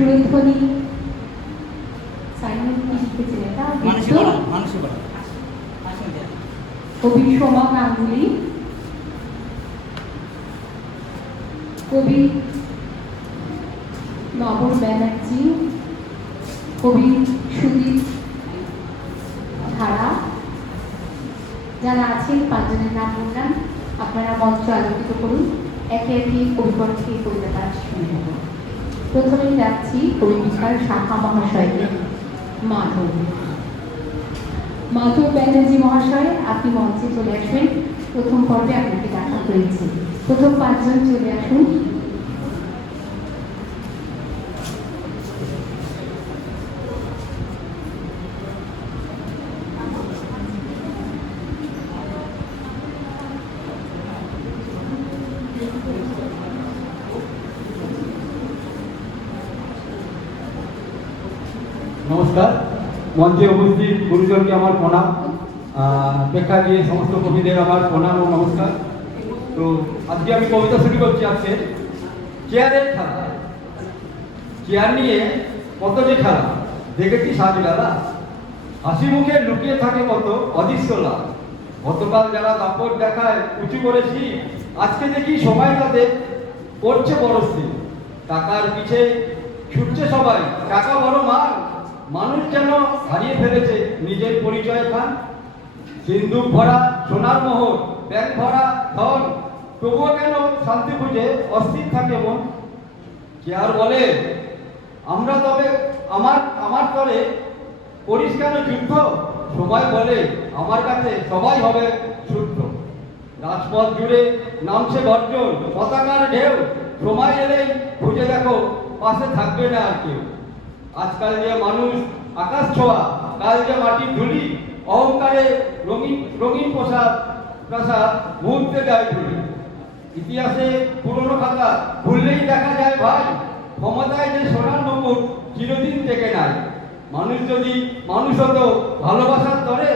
সুরধ্বনি Simon কি লিখেছেন এটা? কবি সোমা গাঙ্গুলি, কবি নবর ব্যানার্জি, কবি সুদীপ ধারা। যারা আছেন পাঁচজনের নাম বললাম, আপনারা মঞ্চ আলোকিত করুন। একে একে কবিকণ্ঠে কবিতা পাঠ শুরু হব। প্রথমে যাচ্ছি কবি বিশাল শাখা মহাশয়কে। মাধব ব্যানার্জি মহাশয়, আপনি মঞ্চে চলে আসবেন। প্রথম পর্বে আপনাকে ডাকা হয়েছে। প্রথম পাঁচজন চলে আসুন। নমস্কার। মঞ্চে উপস্থিত গুরুজনকে আমার প্রণাম, প্রেক্ষাগৃহে সমস্ত কবিদের আমার প্রণাম ও নমস্কার। তো আজকে আমি কবিতা শুরু করছি। আজকে চেয়ারের খেলা। চেয়ার নিয়ে কত যে খেলা দেখেছি সাজবেলা, হাসি মুখে লুকিয়ে থাকে কত অদৃশ্য লাভ। গতকাল যারা দাপট দেখায় উঁচু করেছি, আজকে দেখি সময় তাদের করছে বড় স্থির। টাকার পিছে ছুটছে সবাই, টাকা বড় মাল, মানুষ যেন হারিয়ে ফেলেছে নিজের পরিচয় খান। সিন্দুক ভরা সোনার মোহর, ব্যাগ ভরা ধন, তবুও কেন শান্তি খুঁজে অস্থির থাকে মন। চেয়ার বলে আমরা তবে আমার তরে করিস কেন যুদ্ধ। সময় বলে আমার কাছে সবাই হবে শুদ্ধ। রাজপথ জুড়ে নামছে গর্জন, পতাকার ঢেউ, সময় এলেই খুঁজে দেখো পাশে থাকবে না আর কেউ। আজকাল যে মানুষ আকাশ ছোঁয়া, কাল যে মাটির ধুলি, অহংকারে রঙিন রঙিন প্রাসাদ মুহূর্তে গায়ে ধুলি। ইতিহাসে পুরনো খাতা ভুললেই দেখা যায় ভাই, ক্ষমতায় যে সোনার মুকুট চিরদিন থেকে নাই। মানুষ যদি মানুষ হতো ভালোবাসার ধরে,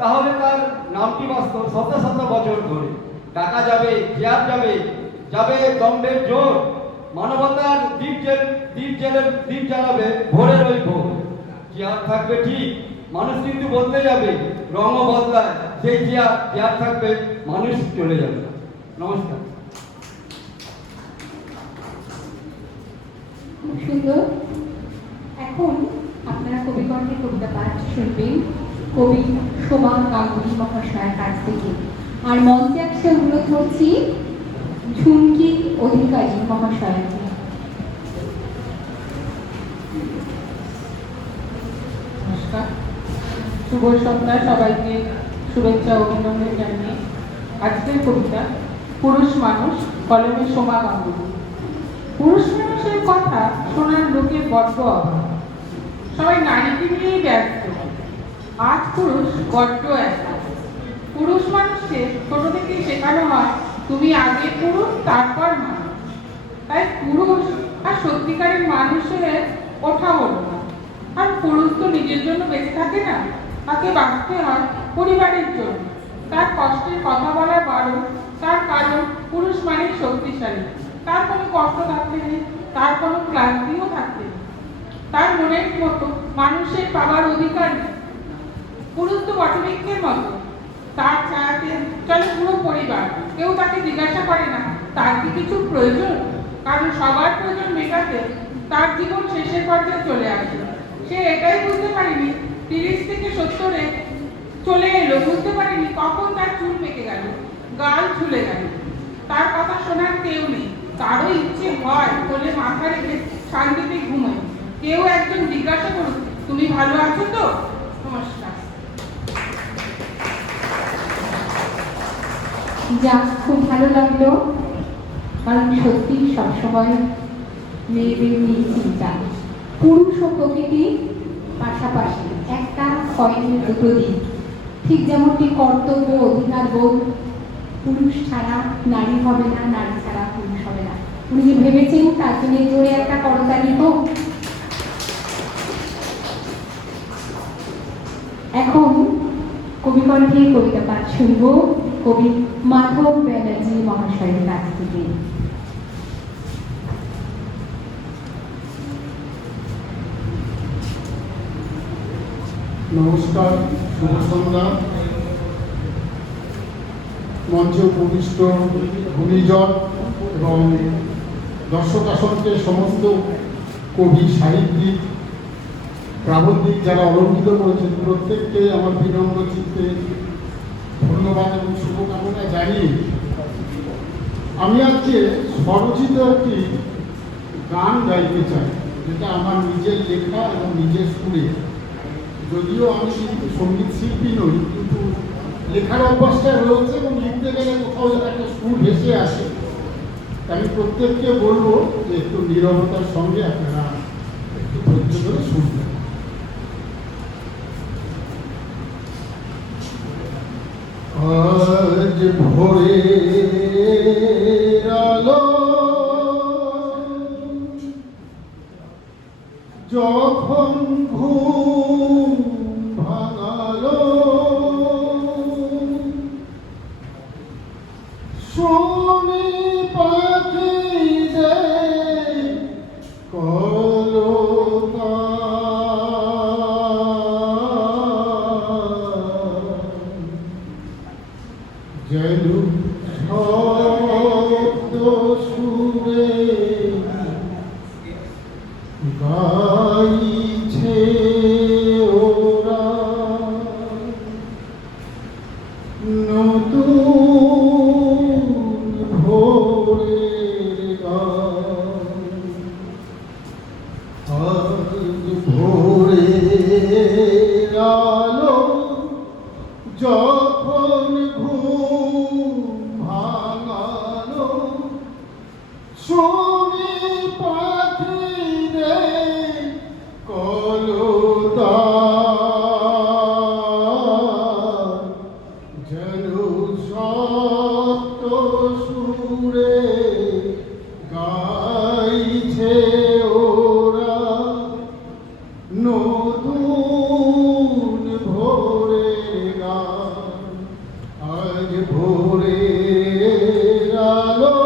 তাহলে তার নামটি বাঁচত শত শত বছর ধরে। টাকা যাবে, চেয়ার যাবে, যাবে দম্ভের জোর, মানবতার দ্বীপ জ্বালাবে ভোরের ওই ভোর। চেয়ার থাকবে ঠিক, মানুষ কিন্তু বদলে যাবে, রঙও বদলায় সেই চেয়ার থাকবে, মানুষ চলে যাবে। নমস্কার। খুব সুন্দর। এখন আপনারা কবিকণ্ঠে কবিতা পাঠ শুনবেন কবি সোমা গাঙ্গুলি মহাশয়ের কাছ থেকে। আর মঞ্চে আসছে অনুরোধ করছি ঝুমকি অধিকারী মহাশয়কে। নমস্কার, শুভ সন্ধ্যা, সবাইকে শুভেচ্ছা অভিনন্দন জানিয়ে আজকের কবিতা পুরুষ মানুষ, কলমে সোমা গাঙ্গুলি। পুরুষ মানুষের কথা শোনার লোকের বড্ড অভাব, সবাই নারীকে নিয়েই ব্যস্ত। আজ পুরুষ বড্ড একা। পুরুষ মানুষকে ছোট থেকেই শেখানো হয় তুমি আগে পুরুষ তারপর মানুষ। তাই পুরুষ আর সত্যিকারের মানুষ হয়ে ওঠা হলো না। আর পুরুষ তো নিজের জন্য বেঁচে থাকে না, তাকে বাঁচতে হয় পরিবারের জন্য। তার কষ্টের কথা বলা বারণ, তার কারণ পুরুষ মানে শক্তিশালী। তার কোনো কষ্ট থাকতে নেই, তার কোনো ক্লান্তিও থাকতে নেই, তার মনের মতো মানুষের পাওয়ার অধিকার নেই। পুরুষ তো বটবৃক্ষের মতো, তার ছায়াতে চলে পুরো পরিবার। কেউ তাকে জিজ্ঞাসা করে না তার কি কিছু প্রয়োজন, কারণ সবার প্রয়োজন মেটাতে তার জীবন শেষের পর্যায়ে চলে আসে। সে এটাই বুঝতে পারেনি 30 থেকে 70-এ চলে এলো, বুঝতে পারেনি কখন তার চুল পেকে গেল, গাল ঝুলে গেল। তার কথা শোনার কেউ নেই, তারও ইচ্ছে হয় কোলে মাথা রেখে শান্তিতে ঘুমোয়। কেউ একজন জিজ্ঞাসা করুন তুমি ভালো আছো তো। নমস্কার। যাক, খুব ভালো লাগলো, কারণ সত্যি সবসময় মেয়েদের নিয়ে চিন্তা। পুরুষ ও প্রকৃতি পাশাপাশি, একটা কয়েনের দুটো দিক। ঠিক যেমনটি কর্তব্য অধিকার বোধ, পুরুষ ছাড়া নারী হবে না, নারী ছাড়া পুরুষ হবে না। উনি যে ভেবেছেন তার জন্য জোরে একটা করতালি হোক। এখন কবিকণ্ঠে কবিতা পাঠ শুনব কবি মাধব ব্যানার্জি মহাশয়ের কাছ থেকে। নমস্কার, শুভ সন্ধ্যা। মঞ্চে উপবিষ্ট গুণীজন এবং দর্শক আসনকে সমস্ত কবি, সাহিত্যিক, প্রাবন্ধিক যারা অলঙ্কিত করেছেন প্রত্যেককে আমার বিনম্র চিত্তে ধন্যবাদ এবং শুভকামনা জানিয়ে আমি আজকে স্বরচিত একটি গান গাইতে চাই, যেটা আমার নিজের লেখা এবং নিজের সুরে। যদিও আমি সঙ্গীত শিল্পী নই, কিন্তু লেখার অভ্যাসটা রয়েছে এবং লিখতে গেলে কোথাও যেন একটা সুর ভেসে আসে। আমি প্রত্যেককে বলবো যে একটু নীরবতার সঙ্গে আপনারা একটু ধৈর্য ধরে শুনবেন। আজ ভোরে আলো যখন ঘুম ভাঙালো, শুনি পাখিদের কলতান, যেন শব্দ সুরে গাইছে ওরা নতুন ভোরের গান। আজ ভোরের আলো যখন ঘুম ভাঙালো, শুনি পাখিদের কলতান, যেন সপ্ত সুরে গাইছে ওরা নতুন ভোরের গান। আজ ভোরের আলো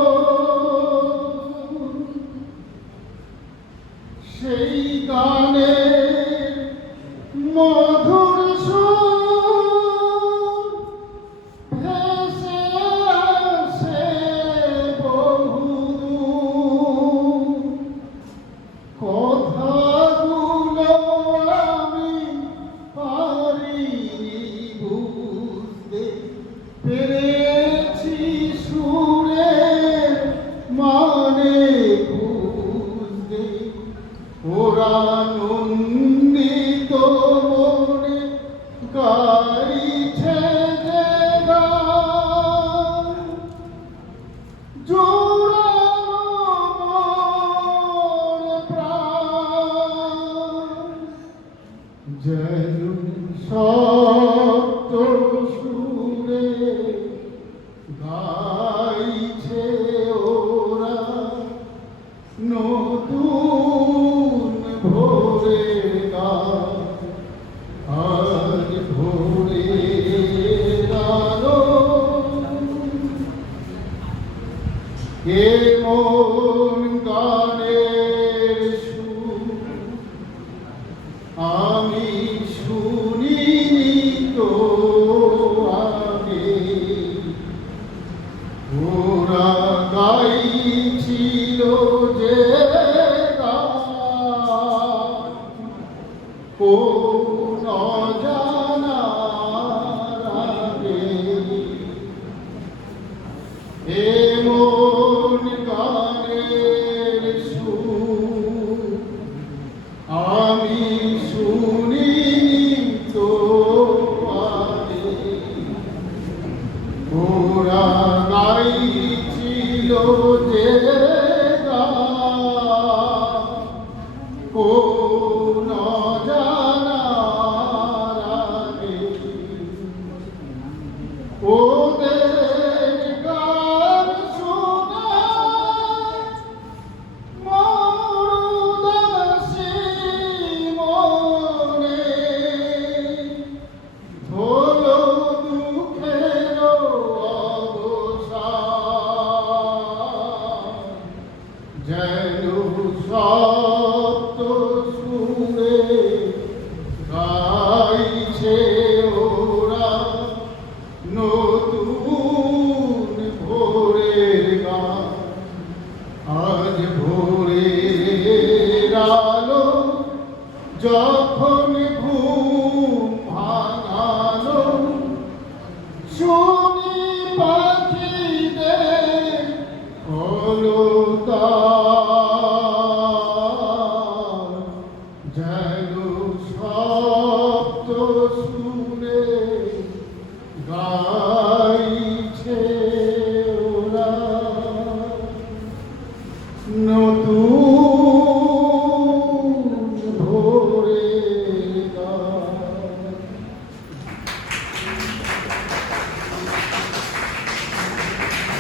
সেই গানের মধুর সুর ভেসে আসে বহুদূর। কথাগুলো আমি পারি বুঝতে, পেরেছি সুরের মানে বুঝতে। ওরা নন্দিত মনে গাইছে যে গান, জোড়ানো মোর প্রাণ, যেন সপ্ত সুরে গাইছে ওরা নতুন ভোরের গান। আজ ভোরের আলো এমন গানের সুর আমি শুনিনি তো আগে। ওরা গাইছিল যে গান, কোন অজানার আগে। এমন গানের সুর আমি শুনিনি তো আগে। ওরা গাইছিল যে গান, কোন অজানার আগে। ওদের গান শোনা মরুদাসী মনে হলো দুঃখের অবসান, যেন সপ্ত আলো যখন ঘুম ভাঙালো, শুনি পাখিদের কলতান, যেন শব্দ শুনে গাইছে ওরা নতুন ভোরের গান।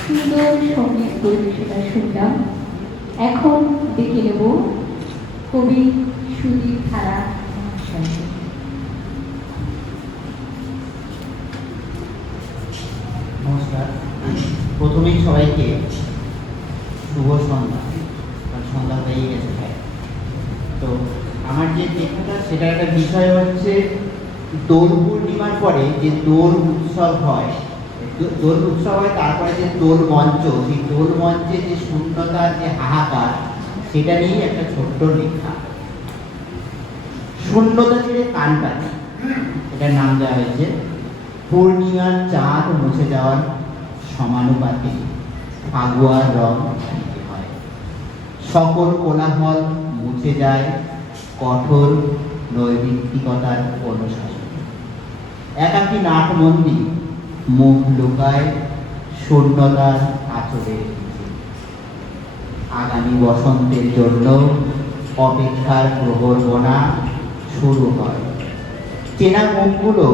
সুন্দর সঙ্গীত পরিবেশনা শুনলাম। এখন দেখে নেব কবি সুদীপ ধারা মহাশয়কে। নমস্কার। প্রথমেই সবাইকে শুভ সন্ধ্যা, কারণ সন্ধ্যা হয়েই গেছে ভাই। তো আমার যে লেখাটা সেটার একটা বিষয় হচ্ছে দোল পূর্ণিমার পরে যে দোল উৎসব হয়, দোল উৎসব হয়, তারপরে যে দোল মঞ্চ, সেই দোল মঞ্চে যে শূন্যতার যে হাহাকার, সেটা নিয়েই একটা ছোট্ট লেখা। শূন্যতা ছেড়ে কান পাতি, এটার নাম দেওয়া হয়েছে। পূর্ণিমার চাঁদ মুছে যাওয়ার সমানুপাতে ফাগুয়ার রং ফিকে হয়, সকল কোলাহল মুছে যায় কঠোর নৈমিত্তিকতার অনুশাসন। একাকী নাট মন্দির মুখ লুকায় শূন্যতার আচরের নিচে। আগামী বসন্তের জন্য অপেক্ষার প্রবর্বনা শুরু হয়। চেনা মুখগুলো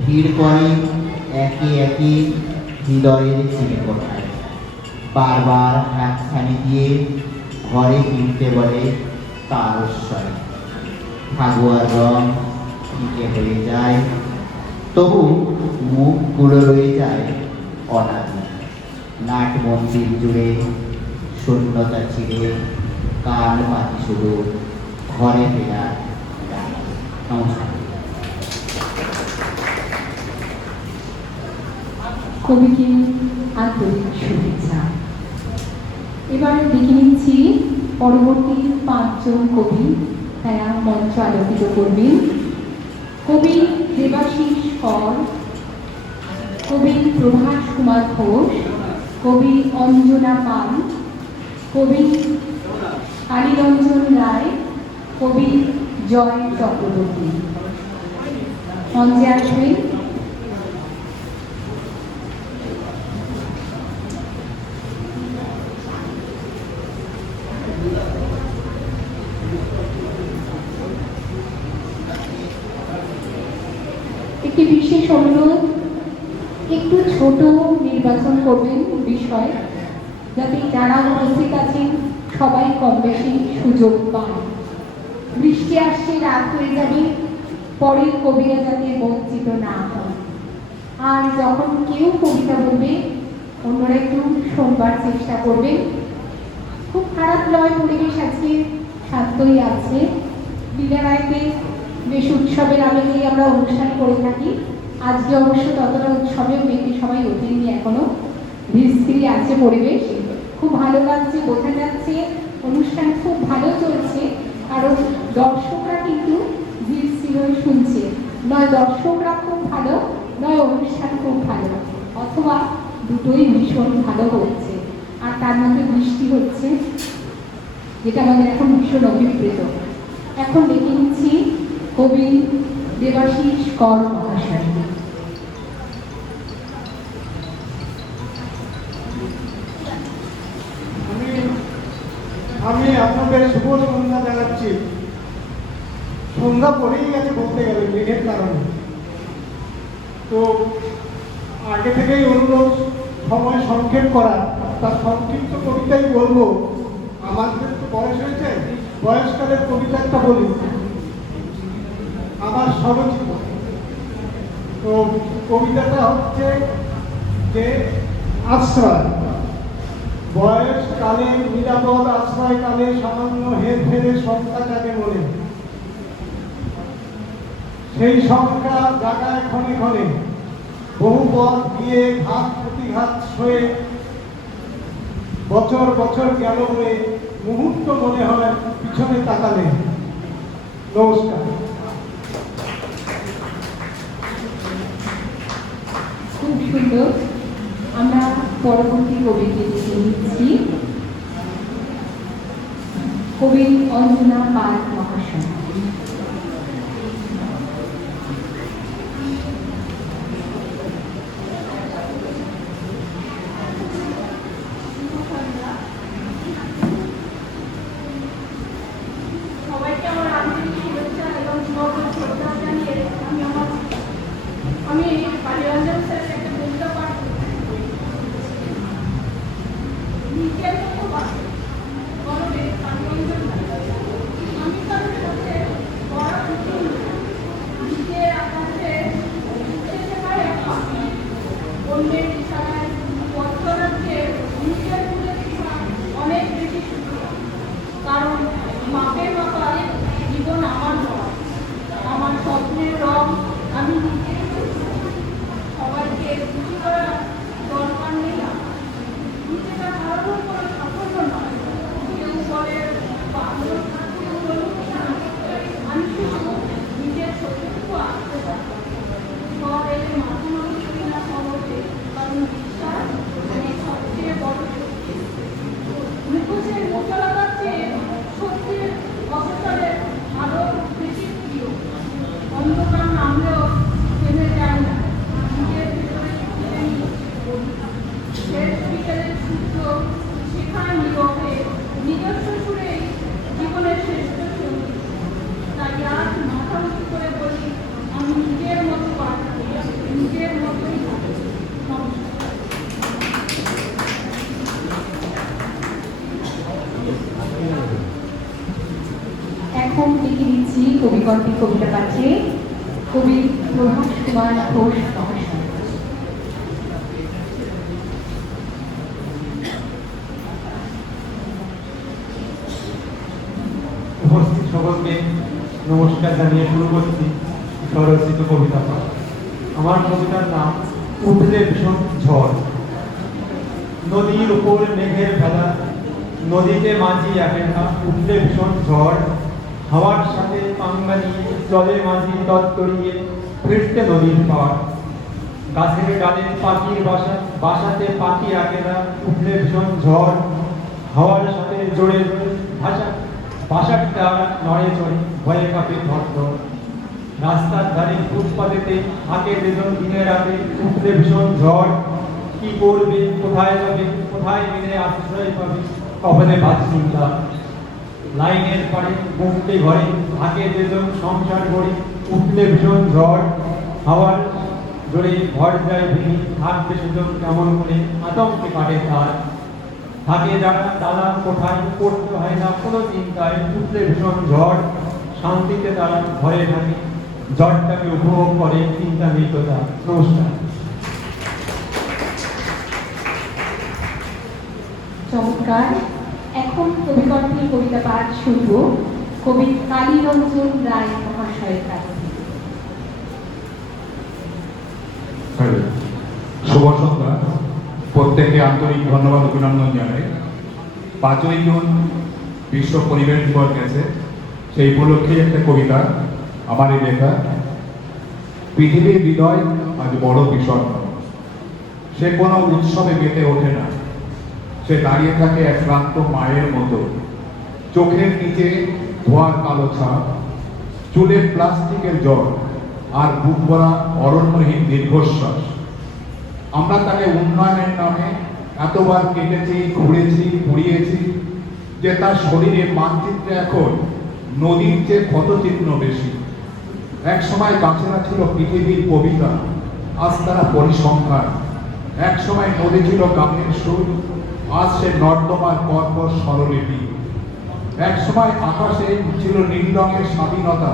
ভিড় করে একে একে হৃদয়ের চিলেকোঠায়, বারবার হাতছানি দিয়ে ঘরে ফিরতে বলে তারস্বরে। ফাগুয়ার রং ফিকে হয়ে যায়, তবু মুখগুলো রয়ে যায় অনাদি। নাট মন্দির জুড়ে শূন্যতা ছিঁড়ে কান পাতি শুরু ঘরে ফেরার গান। নমস্কার। কবিকে আন্তরিক শুভেচ্ছা। এবার দেখে নিচ্ছি পরবর্তী 5 জন কবি তারা মঞ্চ আলোকিত করবেন। কবি দেবাশিস কর, কবি প্রভাস কুমার ঘোষ, কবি অঞ্জনা পাল, কবি কালীরঞ্জন রায়, কবি জয় চক্রবর্তী। মঞ্চে আসবেন। একটি বিশেষ অনুরোধ, একটু ছোট নির্বাচন করবেন বিষয়, যাতে যারা উপস্থিত আছেন সবাই কম বেশি সুযোগ পান। বৃষ্টি আসছে, রাত হয়ে যাবে, পরের কবিরা যাতে বঞ্চিত না হন। আর যখন কেউ কবিতা বলবে অন্যরা একটু শোনবার চেষ্টা করবেন। খুব খারাপ নয়, পরিবেশ আজকে শান্তই আছে। বিদ্যালয়তে বেশ উৎসবের আবেগেই আমরা অনুষ্ঠান করে থাকি। আজকে অবশ্য ততটা উৎসবেও মেয়েকে সবাই ওঠেননি এখনো, ধীরস্থির আছে পরিবেশ। খুব ভালো লাগছে, বোঝা যাচ্ছে অনুষ্ঠান খুব ভালো চলছে, কারণ দর্শকরা কিন্তু ধীরস্থির হয়ে শুনছে। নয় দর্শকরা খুব ভালো, নয় অনুষ্ঠান খুব ভালো, অথবা দুটোই ভীষণ ভালো হচ্ছে। আর তার মধ্যে বৃষ্টি হচ্ছে, যেটা আমাদের এখন ভীষণ অভিপ্রেত। এখন দেখে নিচ্ছি কবি দেবাশিস কর মহাশয়। আমি আপনাদের শুভ সন্ধ্যা জানাচ্ছি। সন্ধ্যা পড়েই গেছে বলতে গেলে মেঘের কারণে। তো আগে থেকেই অনুরোধ সময় সংক্ষেপ করা, তার সংক্ষিপ্ত কবিতাই বলবো। আমাদের তো বয়স হয়েছে, বয়সকালের কবিতা একটা বলি, আমার স্বরচিত। তো কবিতাটা হচ্ছে যে আশ্রয়। বয়সকালে নিরাপদ আশ্রয়কালে সামান্য হেরফেরে সংখ্যা জাগে মনে, সেই সংখ্যা জাগায় ক্ষণে ক্ষণে, বহু পথ গিয়ে ঘাত প্রতিঘাত সয়ে বছর বছর গেল হয়ে মুহূর্ত মনে হয় পিছনে তাকালে। নমস্কার। খুব সুন্দর। আমরা পরবর্তী কবিকে দেখে নিচ্ছি, কবি অঞ্জনা পাল মহাশয়। সবাইকে আমার আন্তরিক শুভেচ্ছা এবং শ্রদ্ধা জানিয়ে আমি কালীরঞ্জন স্যারের একটা কবিতা পাঠ করছি। নিচের মতো বাসে গরমে কালীরঞ্জন আমি কারোর সাথে পড়া উঠি নিচে আকাশে উঠে যেতে এক পাখি অন্যের ইশারায় পথ চলাচ্ছে নিচের তুলে অনেক বেশি সুবিধা। কারণ মাপে মাপা জীবন আমার নয়, আমার স্বপ্নের রং আমি নিজে সবাইকে খুশি করার দরকার নেই। নিজেটা হারানোর কোনো সাফল্য নয়। কেউ বলে কেউ বলুক আমি শুধু নিজের সত্যটুকু আসতে পারি। ঝড় এলে মাথা মাথা করি না সহজে, কারণ বিশ্বাস সবচেয়ে বড় শক্তি। মুখোশের মোচলাকার চেয়ে সত্যের অবসরের আরো বেশি প্রিয়। অন্ধকার নামলেও থেমে যায় না, নিজের ভেতরে খুঁজে নিই। শেষ বিকেলের সূর্য শেখায় নীরবে নিজস্ব সুরেই জীবনের শ্রেষ্ঠ সঙ্গী। তাই আজ মাথা উঁচু করে বলি আমি নিজের মতো বাঁচব, নিজের মতোই থাকব। নমস্কার। এখন দেখে নিচ্ছি কবিকণ্ঠে কবিতা পাচ্ছে কবি প্রভাস কুমার ঘোষ মহাশয়। উপস্থিত সকলকে নমস্কার জানিয়ে শুরু করছি স্বরচিত কবিতা পাঠ। আমার কবিতার নাম উঠলে ভীষণ ঝড়। নদীর উপর মেঘের ভেলা, নদীতে মাঝি একা, উঠলে ভীষণ ঝড়। হাওয়ার সাথে পাঙ্গা নিয়ে জলে মাঝি তত্তরিয়ে ফিরতে নদীর পাড়। গাছের ডালে পাখির বাসাতে পাখি একেরা, উঠলে ভীষণ ঝড়। হাওয়ার সাথে জোরে জোরে বাসার তারা নড়ে চড়ে, ভয়ে কাঁপে ধর। রাস্তার ধারে ফুটপাতেতে আগে বেজন দিনে রাতে, উঠলে ভীষণ ঝড়। কি করবে, কোথায় যাবে, কোথায় গেলে আশ্রয় পাবে, কপালে বাদ চিন্তা। লাইনের পাড়ে মুক্তি ঘরে আগে বেজন সংসার গড়ে, উঠলে ভীষণ ঝড়। হাওয়ার জোরে ঘর যায় ভেঙে, থাকবে সুযোগ কেমন করে, আতঙ্কে কাটে তার। থাকে যারা দাদা কোঠায়, পড়তে হয় না কোনো চিন্তায়, উঠলে ভীষণ ঝড়। শান্তিতে তারা ঘরে থাকে, ঝড়টাকে উপভোগ করে, চিন্তা নেই তো তার। নমস্কার। চমৎকার। এখন কবিকণ্ঠে কবিতা পাঠ শুনব কবি কালীরঞ্জন রায় মহাশয়ের কাছ থেকে। শুভ সন্ধ্যা। প্রত্যেককে আন্তরিক ধন্যবাদ অভিনন্দন জানাই। 5ই জুন বিশ্ব পরিবেশ দিবস গেছে, সেই উপলক্ষে একটা কবিতা আমারই লেখা। পৃথিবীর হৃদয় আজ বড় বিষণ্ণ, সে কোনো উৎসবে মেতে ওঠে না। সে দাঁড়িয়ে থাকে এক ক্লান্ত মায়ের মতো, চোখের নিচে ধোয়ার কালো ছাপ, চুলে প্লাস্টিকের জল, আর বুক ভরা অরণ্যহীন দীর্ঘশ্বাস। আমরা তাকে উন্নয়নের নামে এতবার কেটেছি, ঘুরেছি, পুড়িয়েছি যে তার শরীরের মানচিত্রে এখন নদীর চেয়ে ক্ষতচিহ্ন বেশি। এক সময় গাছেরা ছিল পৃথিবীর কবিতা, আজ তারা পরিসংখ্যান। এক সময় নদী ছিল গানের সুর, আজ সে নর্দমার কর্কশ স্বরলিপি। এক সময় আকাশে ছিল নীল রঙের স্বাধীনতা,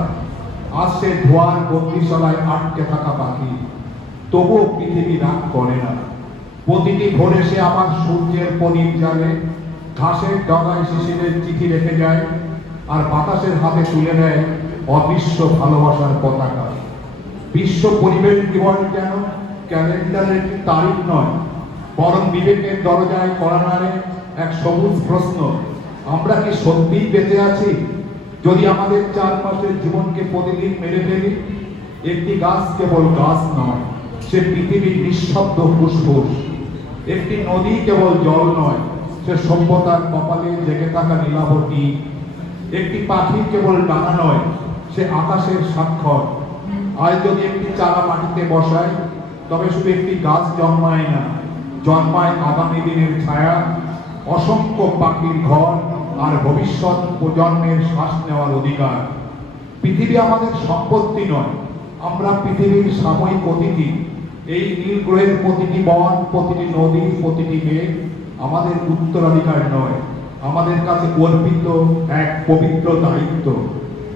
আজ সে ধোয়ার বন্দিশালায় আটকে থাকা পাখি। তবুও পৃথিবী রাগ করে না। প্রতিটি ভোরে সে আবার সূর্যের প্রদীপ জ্বালে, ঘাসের ডগায় শিশিরের চিঠি রেখে যায়, আর বাতাসের হাতে তুলে দেয় অদৃশ্য ভালোবাসার পতাকা। বিশ্ব পরিবেশ দিবস যেন ক্যালেন্ডারের একটি তারিখ নয়, বরং বিবেকের দরজায় করা নাড়ে এক সবুজ প্রশ্ন, আমরা কি সত্যিই বেঁচে আছি যদি আমাদের চারপাশের জীবনকে প্রতিদিন মেরে ফেলি? একটি গাছ কেবল গাছ নয়, সে পৃথিবীর নিঃশব্দ ফুসফুস। একটি নদী কেবল জল নয়, সে সভ্যতার কপালে জেগে থাকা নীলাবতী। একটি পাখি কেবল ডানা নয়, সে আকাশের স্বাক্ষর। আজ যদি একটি চারা মাটিতে বসায়, তবে শুধু একটি গাছ জন্মায় না, জন্মায় আগামী দিনের ছায়া, অসংখ্য পাখির ঘর আর ভবিষ্যৎ প্রজন্মের শ্বাস নেওয়ার অধিকার। পৃথিবী আমাদের সম্পত্তি নয়, আমরা পৃথিবীর সাময়িক অতিথি। এই নীল গ্রহের প্রতিটি বন, প্রতিটি নদী, প্রতিটি মেঘ আমাদের উত্তরাধিকার নয়, আমাদের কাছে অর্পিত এক পবিত্র দায়িত্ব।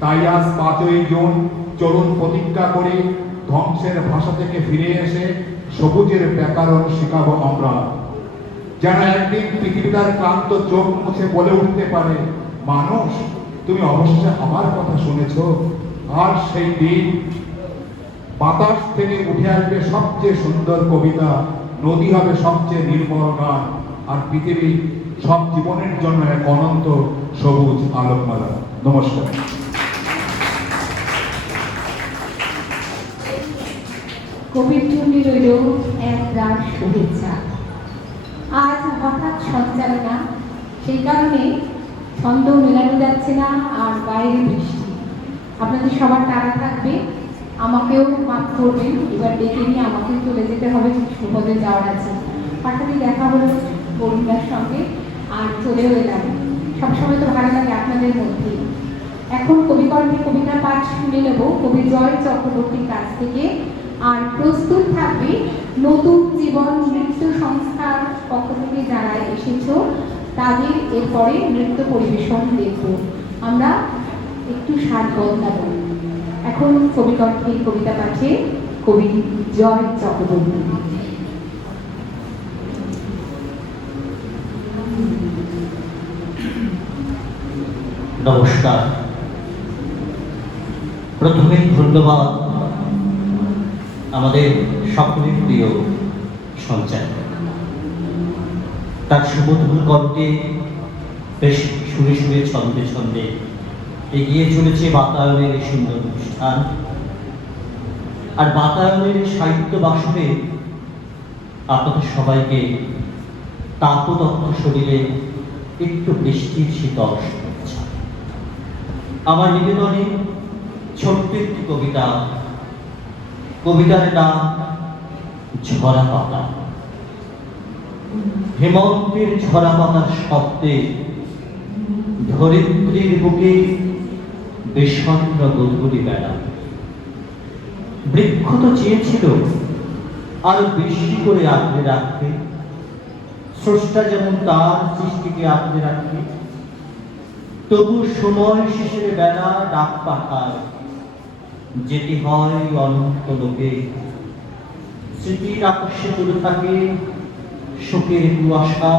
তাই আজ 5ই জুন চলুন প্রতিজ্ঞা করে ধ্বংসের ভাষা থেকে ফিরে এসে সবুজের ব্যাকরণ শিখাবো আমরা, যেন একদিন পৃথিবীটার ক্লান্ত চোখ মুছে বলে উঠতে পারে, মানুষ তুমি অবশ্যই আমার কথা শুনেছ। আর সেই দিন বাতাস থেকে উঠে আসবে সবচেয়ে সুন্দর কবিতা, নদী হবে সবচেয়ে নির্মল গান, আর পৃথিবী সব জীবনের জন্য এক অনন্ত সবুজ আলোকমালা। নমস্কার। কবির জন্য রইল এক রাত শুভেচ্ছা। আজ হঠাৎ সঞ্চালনা, সেই কারণে ছন্দ মেলানো যাচ্ছে না, আর বাইরে বৃষ্টি। আপনাদের সবার তাড়া থাকবে, আমাকেও মাফ করবেন। এবার ডেকে নিয়ে আমাকেও চলে যেতে হবে, সুপদে যাওয়ার আছে। হঠাৎই দেখা হলো বরুণদার সঙ্গে, আর চলেও এলাম। সবসময় তো ভালো লাগে আপনাদের মধ্যে। এখন কবিকণ্ঠে কবিতা পাঠ শুনে নেব কবি জয় চক্রবর্তীর কাছ থেকে। আর প্রস্তুত থাকবে নতুন জীবন নৃত্য সংস্থার পক্ষ থেকে যারা এসেছ, তাদের এরপরে নৃত্য পরিবেশন দেখব। আমরা একটু সাজ বদলাবো। এখন কবিকণ্ঠে কবিতা পাঠে কবি জয় চক্রবর্তী। নমস্কার। প্রথমেই ধন্যবাদ আমাদের সকলের প্রিয় সঞ্চালক। তার সুমধুর কণ্ঠে বেশ সুরে সুরে ছন্দে ছন্দে এগিয়ে চলেছে বাতায়নের এই সুন্দর অনুষ্ঠান। আর বাতায়নের সাহিত্য বাসনে আপনাদের সবাইকে তাপদত্ত শরীরে একটু বৃষ্টির শীতল শুভেচ্ছা। আমার নিবেদনে ছোট্ট একটি কবিতা, কবিতার নাম ঝরা পাতা। হেমন্তের ঝরা পাতার শব্দে ধরিত্রীর বুকে বিষণ্ণ গুলগুলি বেড়া। বৃক্ষ তো চেয়েছিল আরো বেশি করে আঁকড়ে রাখতে, স্রষ্টা যেমন তার সৃষ্টিকে আঁকড়ে রাখে, তবু সময় শেষের বেলা ডাক পাঠায়, যেটি হয় অনন্ত লোকে। স্মৃতির আকাশে তুলে থাকে শোকের কুয়াশা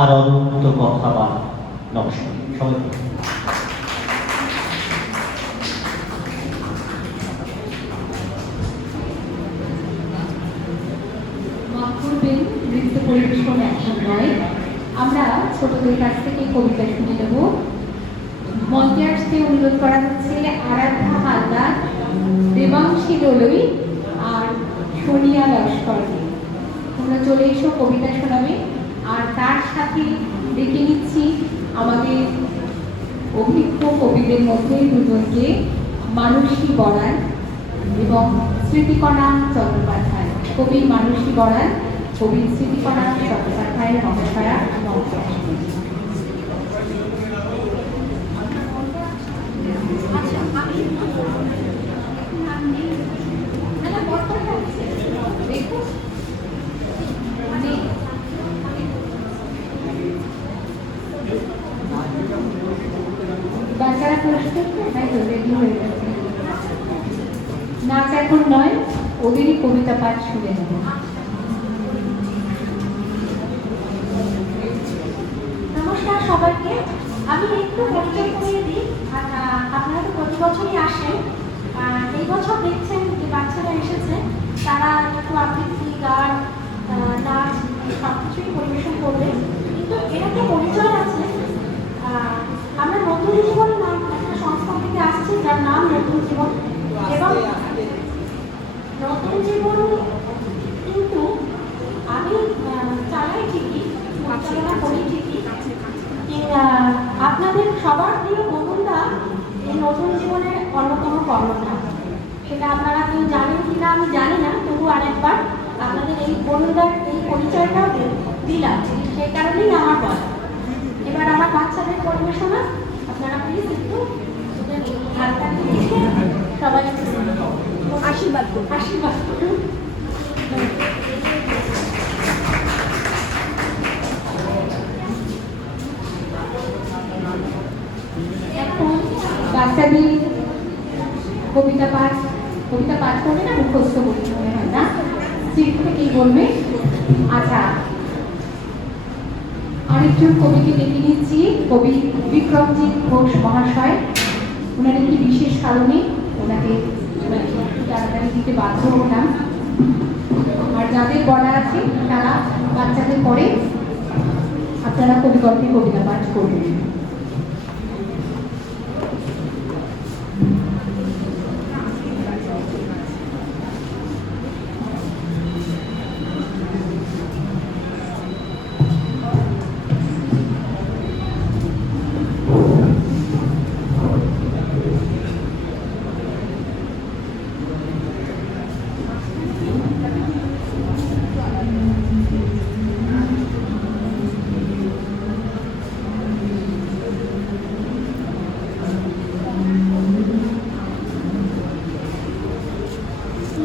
আর অনন্ত কথা বলা। নমস্কার সবাইকে। নৃত্য পরিবেশন এখন নয়, আমরা ছোটদের কাছ থেকে কবিতা শুনে নেব। মঞ্চে আসতে অনুরোধ করা হচ্ছে আরাধ্যা হালদার, দেবাংশী দোলই আর সোনিয়া লস্করকে। তোমরা চলে এসো, কবিতা শোনাবে। আর তার সাথে ডেকে নিচ্ছি আমাদের অভিজ্ঞ কবিদের মধ্যে দুজনকে, মানসী বড়াল এবং স্মৃতিকণা চট্টোপাধ্যায়। কবি মানসী বড়াল, কবি স্মৃতিকণা চট্টোপাধ্যায় মহাশয়া মঞ্চে আসবেন। বাচ্চারা প্রস্তুত, তাই তো রেডি হয়ে গেছে। নাচ এখন নয়, ওদেরই কবিতা পাঠ শুনে নেব। নমস্কার সবাইকে। আমি একটু পরিচয় করিয়ে দিই। আপনারা তো প্রতি বছরই আসেন, এই বছর দেখছেন যে বাচ্চারা এসেছে, তারা একটু আবৃত্তি, গান, নাচ সব কিছুই পরিবেশন করবে। কিন্তু এর একটা পরিচয় আছে আমরা নতুন জীবন নাম একটা সংস্থা থেকে আসছি যার নাম নতুন জীবন, এবং নতুন জীবন কিন্তু আমি চালাই ঠিকই, পরিচালনা করি ঠিকই, আপনাদের সবার প্রিয় বন্ধুরা এই নতুন জীবনের অন্যতম কর্মটা, সেটা আপনারা কেউ জানেন কিনা আমি জানি না, তবু আরেকবার আপনাদের এই বন্ধুদের এই পরিচয়টাও দিলাম, সেই কারণেই আমার বলা। এবার আমার বাচ্চাদের পরিবেশনা আপনারা প্লিজ একটু হালকা দিয়ে সবাই আশীর্বাদ করুন, আশীর্বাদ করুন। এখন বাচ্চাদের কবিতা পাঠ করবে না, মুখস্থ করতে মনে হয় না, স্ত্রীর থেকেই বলবে। আচ্ছা, আরেকজন কবিকে ডেকে নিচ্ছি, কবি বিক্রমজিৎ ঘোষ মহাশয়। ওনার একটি বিশেষ কারণে ওনাকে তাড়াতাড়ি দিতে বাধ্য হলাম। আর যাদের বলা আছে তারা বাচ্চাদের পরে আপনারা কবিগল্পে কবিতা পাঠ করবেন।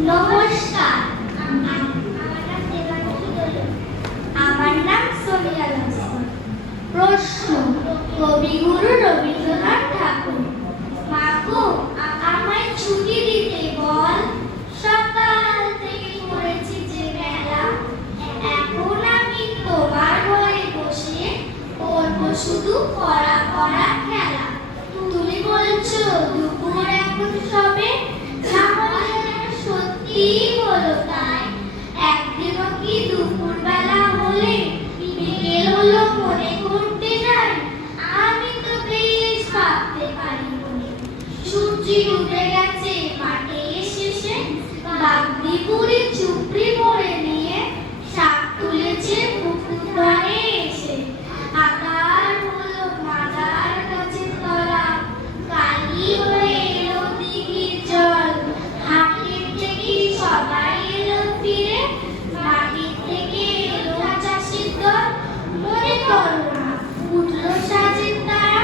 নমস্কার, আমার নাম সোনিয়া হাসান। প্রশ্ন, কবিগুরু রবীন্দ্রনাথ ঠাকুর। মাগো, আমায় ছুটি দিতে বল, সকাল থেকে পড়েছি যে বেলা, এখন আমি তোমার ঘরে বসে করবো শুধু পড়া পড়া খেলা। তুমি বলছো দুপুর এখন সবে, সত্যি হলো তাই, একদিনও কি দুপুর বেলা হলে বিকেল হলো মনে করতে যাই, আমি তো বেশ ভাবতে পারি মনে। সূর্য উঠে গেছে মাঠে এসেছে, বাগদি পুরি চুপড়ি পরে নিয়ে শাক তুলেছে পুকুর ধারে এসে, আকার হলো মাদার গাছের তলা, কালি হয়ে এলো দিঘির জল, হাটের থেকে সবাই এলো ফিরে, মাটির থেকে এলো চাষির দল। মনে করো না উঠলো সাজের তারা,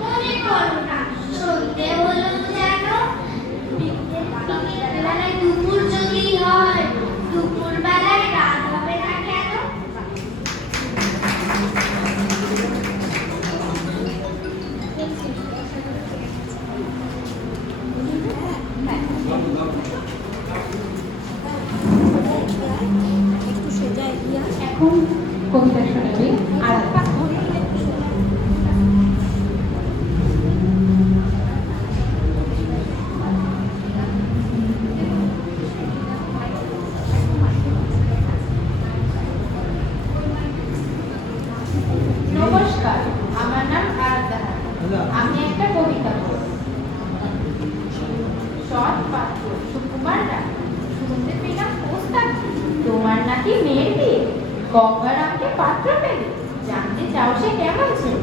মনে করো না সন্ধে হলো যেন, বেলায় দুপুর যদি হয়, দুপুর বেলায় রাত হবে না কেন? এখন কবিতা শোনাবে আরাধ্যা। নমস্কার, আমার নাম আরাধ্যা। আমি একটা কবিতা বলবো। সৎ পাত্র সুকুমার রায়, শুনতে পেলাম প্রস্তাব তোমার নাকি মেয়ের বিয়ে, গঙ্গারামকে পাত্র পেলে, জানতে চাও সে কেমন ছেলে।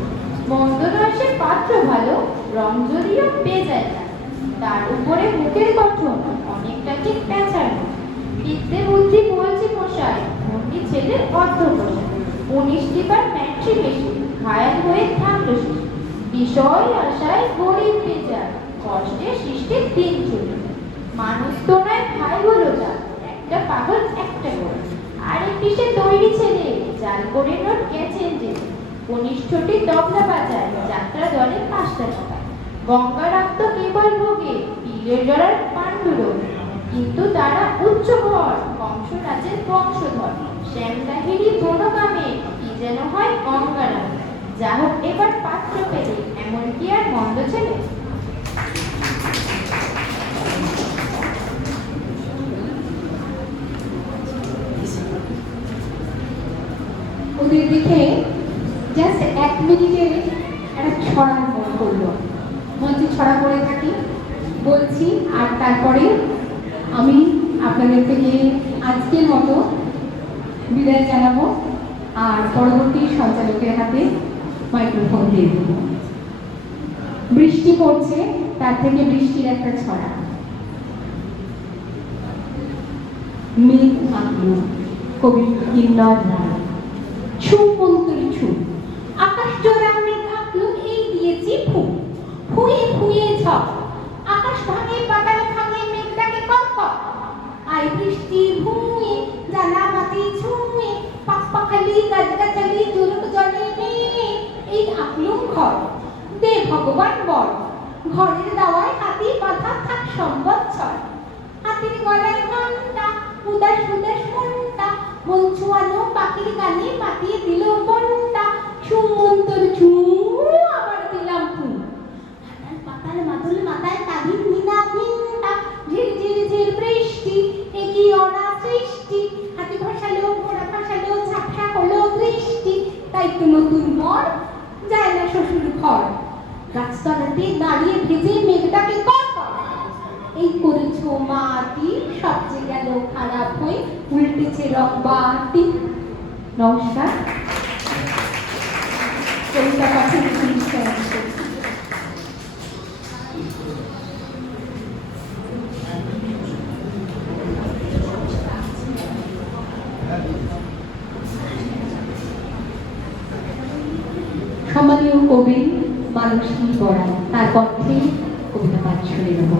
মন্দ নয় সে পাত্র ভালো, রং যদিও বেজায় না, তার উপরে মুখের গঠন অনেকটা ঠিক পেঁচানো, বিদ্যে বুদ্ধি বলছি মশাই, মন্দি ছেলের অর্ধবসায়, 19টি বার ম্যাট্রিকেশন, ঘায়াল হয়ে থাকলো সে, বিষয় আশায় গরিব বেজার, কষ্টে সৃষ্টির দিন চলে। মানুষ তো নয় ভাই হলো তার, একটা পাগল একটা করে, আরেকটি সে তৈরি ছেলে, জাল করে নোট গেছেন যে, কনিষ্ঠটি তবলা বাজায়, যাত্রা দলে 5টা টাকা, গঙ্গারাম তো কেবল ভোগে, পীরের জড়ার পাণ্ডুরোগ, কিন্তু তারা উচ্চ ঘর, কংসরাজের বংশধর, শ্যামলাহিড়ি বনগামে কি যেন হয় গঙ্গারাম। যা হোক এবার পাত্র পেলে, এমন কি আর মন্দ ছেলে? ওদের দেখে জাস্ট 1 মিনিটের একটা ছড়ার মন করলো। মঞ্চে ছড়া করে থাকি বলছি, আর তারপরে আমি আপনাদের থেকে আজকের মতো বিদায় জানাবো, আর পরবর্তী সঞ্চালকের হাতে মাইক্রোফোন দিয়ে দেব। বৃষ্টি পড়ছে, তার থেকে বৃষ্টির একটা ছড়া। মেঘ আঁকলো, কবি কিন্নর রায়। ছুমন্তরি ছু, আকাশ জোড়া মেঘ আঁকলো, এই দিয়েছি ফু, ফুয়ে ফুয়ে ঝড়, আকাশ ভাঙে পাতাল ভাঙে, মেঘটাকে কর্কর। আই বৃষ্টি ভুঁয়ে, জানা মাটি ছুঁয়ে, পাখপাখালি গাছগাছালি জোরক জলে নিয়ে, এই আঁকলুম ঘর, দে ভগবান বর। ঘরের দাওয়ায় হাতি বাঁধা থাক সম্বৎসর, হাতির গলায় ঘন্টা, উদাস উদাস মনটা, মন ছুয়ানো পাখির গানে মাতিয়ে দিল মনটা। সুমন্তর ছু, আবার দিলাম ফু, পাতাল পাতাল মাদুল মাতায় তাগিদ নিনা ভিন্টা, ঝির ঝির ঝির বৃষ্টি, একই অনা সৃষ্টি, হাতি ভাসালো ঘোড়া ভাসালো, ঝাপসা হলো দৃষ্টি, তাই তো নতুন বর যায় না শ্বশুর ঘর। গাছতলাতে দাঁড়িয়ে ভেজে মেঘটাকে কর্কর, এই করেছো মাটি, সবচেয়ে গেল খারাপ হয়ে, উল্টেছে রং বাটি। নমস্কার। কবিতা পাঠের সম্মানীয় কবি মানসী বরা, তার কণ্ঠে কবিতা পাঠ শুনে নেব।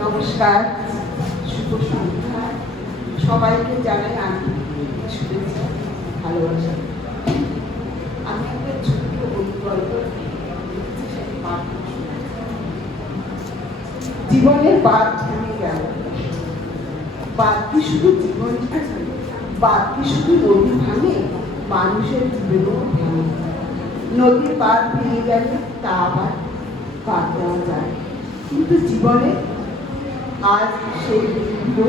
নমস্কার, শুভ সন্ধ্যা। সবাইকে জানাই আন্তরিক শুভেচ্ছা, ভালোবাসা। আমি একটা ছোট্ট গল্প, জীবনের বাদ থেমে গেল, বাদ কি শুধু জীবন, বাদ কি শুধু নদী ভাঙে, মানুষের জীবনও ভাঙে। নদীর বাদ ভেঙে গেলে তা আবার বাদ দেওয়া যায়, কিন্তু জীবনে আজ সেই দিনগুলো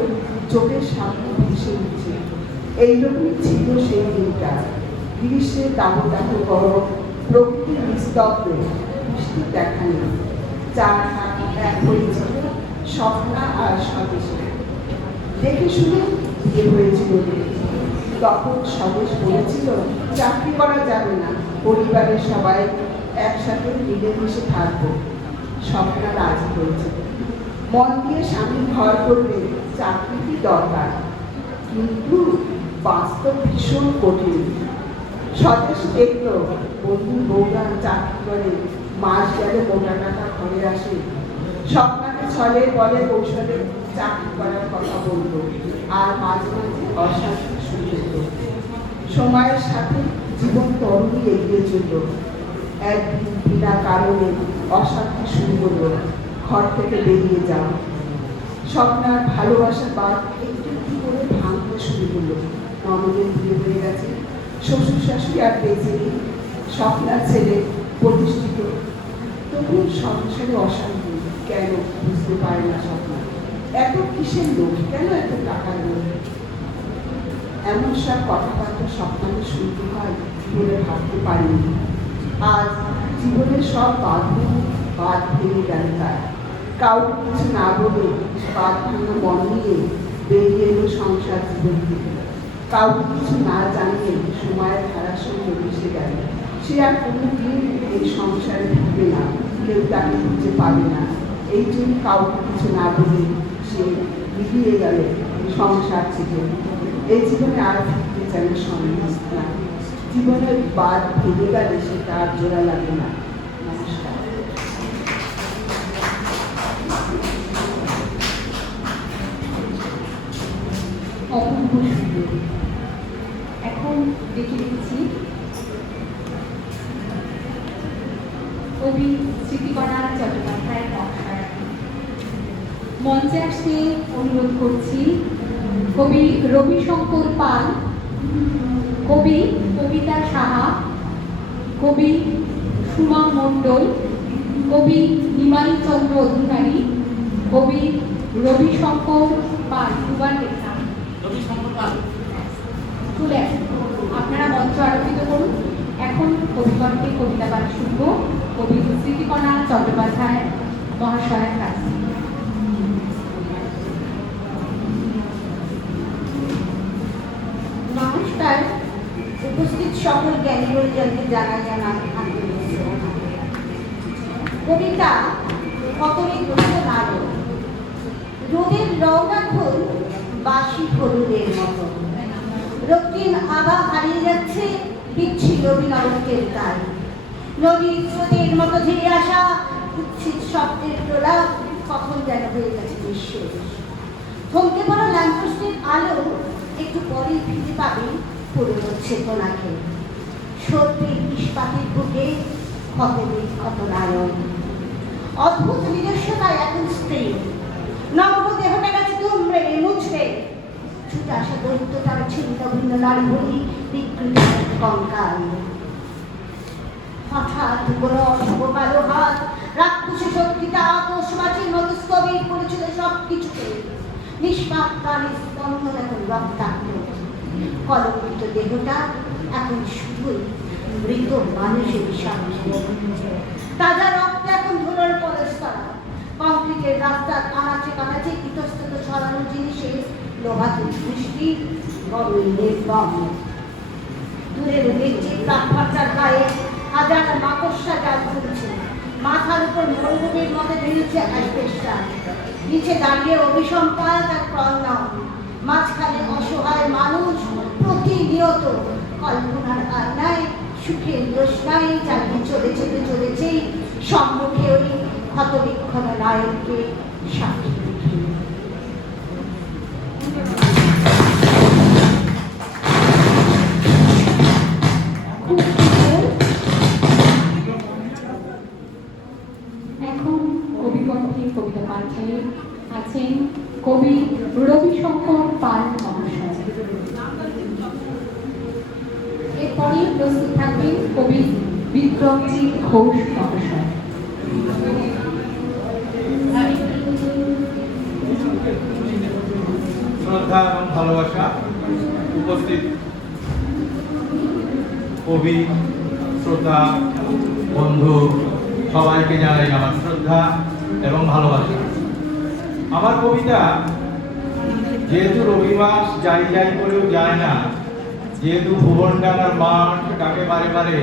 চোখের সামনে ভেসে উঠছে। এইরকমই ছিল সেই দিনটা। গ্রীষ্মের দাবদাহ গরম, প্রকৃতির নিস্তব্ধ, বৃষ্টির দেখা নেই। চার হাত এক হয়েছিল স্বপ্না আর স্বদেশে। দেখে শুনে বিয়ে হয়েছিল। তখন স্বদেশ বলেছিল চাকরি করা যাবে না, পরিবারের সবাই একসাথে মিলেমিশে থাকবো। স্বপ্না রাজি হয়েছিল। মন দিয়ে স্বামী ঘর করলে চাকরি কি দরকার, কিন্তু বাস্তব ভীষণ কঠিন। স্বদেশ দেখল বন্ধু বৌরা চাকরি করে, মাস গেলে মোটা টাকা ঘরে আসে। স্বপ্নাকে ছলে বলে কৌশলে চাকরি করার কথা বলতো, আর মাঝে মাঝে অশান্তি শুরু হতো। সময়ের সাথে জীবন তরুণী এগিয়ে চলল। একদিন বিনা কারণে অশান্তি শুরু হলো, ঘর থেকে বেরিয়ে যাওয়া। স্বপ্নার ভালোবাসার বাদ একটু একটু করে ভাঙতে শুরু হলো। ননদের বিয়ে হয়ে গেছে, শ্বশুর শাশুড়ি আর বেঁচে নেই। স্বপ্নার ছেলে প্রতিষ্ঠিত, তবুও সংসারে অশান্তি কেন বুঝতে পারে না স্বপ্না। এত কিসের লোক, কেন এত টাকার লোক? এমন সব কথাবার্তা স্বপ্নাকে শুনতে হয় বলে ভাবতে পারিনি। আজ জীবনের সব বাদ ভেঙে গেল তার। কাউকে কিছু না বলে বাদ ভাঙা মন নিয়ে বেরিয়ে এলো সংসার জীবন থেকে। কাউকে কিছু না জানিয়ে সময়ের ধারার সঙ্গে মিশে গেল। সে আর কোনোদিন এই সংসারে ঢুকবে না, কেউ তাকে খুঁজে পাবে না। এই জন্য কাউকে কিছু না বলে সে মিলিয়ে গেল সংসার থেকে। এই জীবনে আর ফিরতে চাই সন্ন্যাস না। জীবনের বাদ ভেঙে গেলে সে তার জোড়া লাগে না। নমস্কার। অপূর্ব সুন্দর। এখন দেখে দিচ্ছি কবি স্মৃতিকণা চট্টোপাধ্যায়ের নকশায়। মঞ্চে আসতে অনুরোধ করছি কবি রবিশঙ্কর পাল, কবি কবিতা সাহা, কবি সুমা মণ্ডল, কবি নিমাই চন্দ্র অধিকারী, কবি রবিশঙ্কর পাল, দুবার লেখা। চলে আসুন, আপনারা মঞ্চ আলোকিত করুন। এখন কবিগণকে কবিতা পাঠ শুনব কবি স্মৃতিকণা চট্টোপাধ্যায় মহাশয়ের কাছে। নমস্কার, উপস্থিত সকল জ্ঞানী গুরুজনকে জানাই কবিতা কতই দুঃখ নারো, রোদের রওনা ফুল বাসি হলুদের মতো, রক্তিম আভা হারিয়ে যাচ্ছে বিচ্ছিন্ন বিনরকের তাই, নদীর স্রোতের মতো ধীরে আসা উচ্ছিত শব্দের প্রলাপ কখন যেন হয়ে গেছে নিঃশেষ। থমকে পড়া ল্যাম্পপোস্টের আলো একটু পরেই ফিরে পাবে পুরনো চেতনাকে, সর্পের নিষ্পাতের বুকে ক্ষত নারায়ণ। অদ্ভুত নিজস্বতায় এখন স্ত্রী নবম দেহটা গেছে দুমড়ে মুছড়ে, ছুটে আসা দৈত্যতার ছিন্ন ভিন্ন নারী বলি বিকৃত কঙ্কাল। হঠাৎ কোনো অশুভ কালো হাত রাক্ষসী শক্তিতে আতশবাজির মতো স্থবির করেছিল সব কিছুকে। নিষ্পাপ প্রাণীর স্পন্দন এখন রক্তাক্ত, কলঙ্কিত দেহটা এখন শুধুই মৃত মানুষের সাক্ষী। তাজা রক্ত এখন ধুলোর পলস্তরা, কংক্রিটের রাস্তার আনাচে কানাচে ইতস্তত ছড়ানো জিনিসে লোহাতে বৃষ্টি বড়ই নির্মম। দূরের নিচে তাপমাত্রার গায়ে হাজার মাকড়সা জাল ঘুরছে, মাথার উপর মরুভূমির মধ্যে ঝুলছে অ্যাসবেস্টাস, নিচে দাঁড়িয়ে অভিসম্পাদ আর প্রণাম, মাঝখানে অসহায় মানুষ প্রতিনিয়ত কল্পনার আয়নায় সুখের দোষনায় চালিয়ে চলেছেই সম্মুখে ওই ক্ষতবিক্ষণ নায়ককে সাক্ষী রেখে। এখন কবিগণকে কবিতা পাঠে আছেন কবি রবিশঙ্কর পাল মহাশয়। এরপরে প্রস্তুত থাকবেন কবি বিক্রমজিৎ ঘোষ মহাশয়। শ্রদ্ধা এবং ভালোবাসা উপস্থিত কবি, শ্রোতা, বন্ধু সবাইকে জানাই আমার শ্রদ্ধা এবং ভালোবাসা। আমার কবিতা যেহেতু রবিবাস যাই করেও যায় না, যেহেতু ভুবন ডানার মাঠ ডাকে বারে বারে,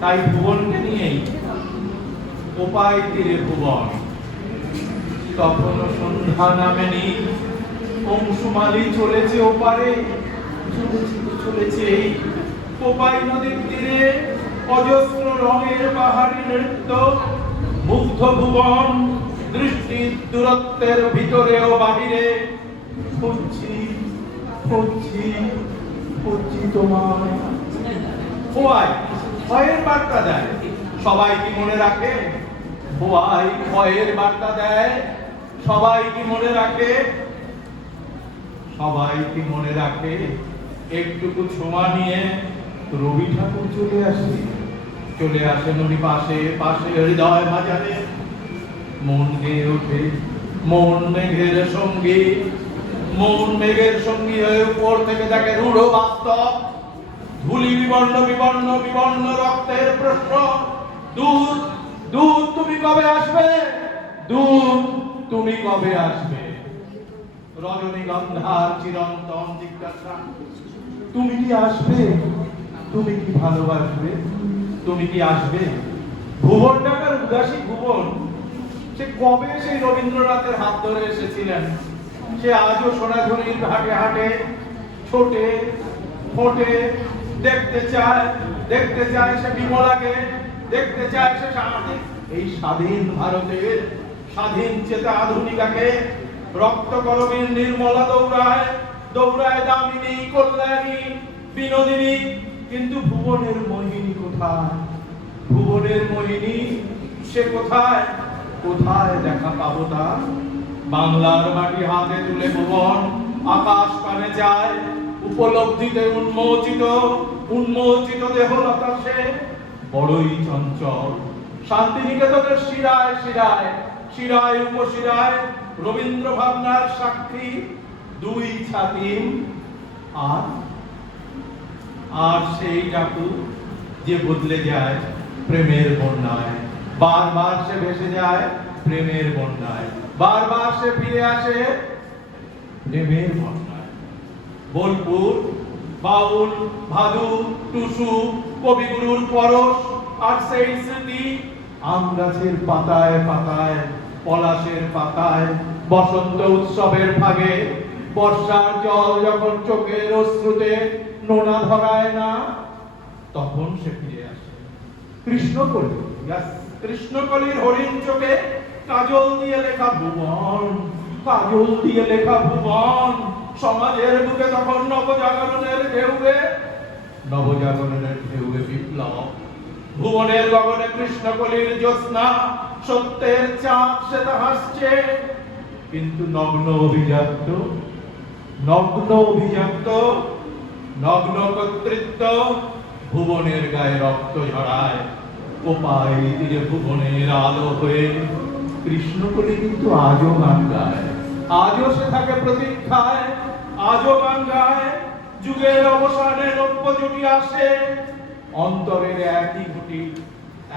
তাই ভুবনকে নিয়েই ওপাই তীরে ভুবন। তখনও সন্ধ্যা নামেনি, অংশুমালি চলেছে ওপারে, চলেছে কোপাই নদীর তীরে, অজস্র রঙের পাহাড়ি নৃত্য, মুগ্ধ ভুবন দৃষ্টির দূরত্বের ভিতরেও বাহিরে। খুঁজছি তোমায়। হোয়াই ভয়ের বার্তা দেয়, সবাই কি মনে রাখে? হোয়াই ভয়ের বার্তা দেয়, সবাই কি মনে রাখে? সবাই কি মনে রাখে? একটুকু ছোঁয়া নিয়ে রবি ঠাকুর চলে আসে নদী পাশে হৃদয় বাজারে। মন গেয়ে ওঠে মন মেঘের সঙ্গী হয়ে উপর থেকে দেখে রূঢ় বাস্তব, ধুলি বিবর্ণ রক্তের প্রশ্ন। দুধ তুমি কবে আসবে? তুমি কবে আসবে? রজনীগন্ধার চিরন্তন জিজ্ঞাসা, তুমি কি আসবে? তুমি কি ভালোবাসবে? তুমি কি আসবে? ভুবন ডাকার উদাসী ভুবন, সে কবে সেই রবীন্দ্রনাথের হাত ধরে এসেছিলেন, সে আজও সোনাঝুরির হাটে ছোটে ফোটে, দেখতে চায় সে বিমলাকে, দেখতে চায় সে এই স্বাধীন ভারতের স্বাধীন চেতা আধুনিকাকে। রক্ত কলমের নির্মলা দৌড়ায় দামিনী, কল্যাণী, বিনোদিনী, কিন্তু ভুবনের মোহিনী কোথায়? ভুবনের মোহিনী সে কোথায় দেখা পাবো তার? বাংলার মাটি হাতে তুলে ভুবন আকাশ পানে যায়, উপলব্ধিতে উন্মোচিত দেহলতা সে বড়ই চঞ্চল। শান্তিনিকেতনের শিরায় শিরায় উপশিরায় রবীন্দ্র ভাবনার সাক্ষী দুই ছাতিম আর আর সেই ডাকু যে বদলে যায় প্রেমের বন্যায়, বারবার সে ভেসে যায় প্রেমের বন্যায়, বারবার সে ফিরে আসে প্রেমের বন্যায়। বোলপুর, বাউল, ভাদু, টুসু, কবিগুরুর পরশ আর সেই স্মৃতি আম গাছের পাতায় পাতায়, পলাশের পাতায়, বসন্ত উৎসবের ভাগে, বর্ষার জল যখন চোখের অশ্রুতে নোনা ধরায় না, তখন সে ফিরে আসে কৃষ্ণকলি। কৃষ্ণকলির হরিণ চোখে কাজল দিয়ে লেখা ভুবন, কাজল দিয়ে লেখা ভুবন। সমাজের বুকে তখন নবজাগরণের ঢেউয়ে, নবজাগরণের ঢেউয়ে বিপ্লব। ভুবনের গগনে কৃষ্ণকলির জ্যোৎস্না, সত্যের চাঁদ সেটা হাসছে, কিন্তু নগ্ন অভিজাত, নগ্ন অভিজাত, নগ্ন কর্তৃত্ব ভুবনের গায়ে রক্ত ঝরায়। কোপায় তীরে ভুবনের আলো হয়ে কৃষ্ণকলি কিন্তু আজও গান গায়, আজও সে থাকে প্রতীক্ষায়, আজও গান গায়। যুগের অবসানে নব্য জুটি আসে, অন্তরের একই ঘুটি,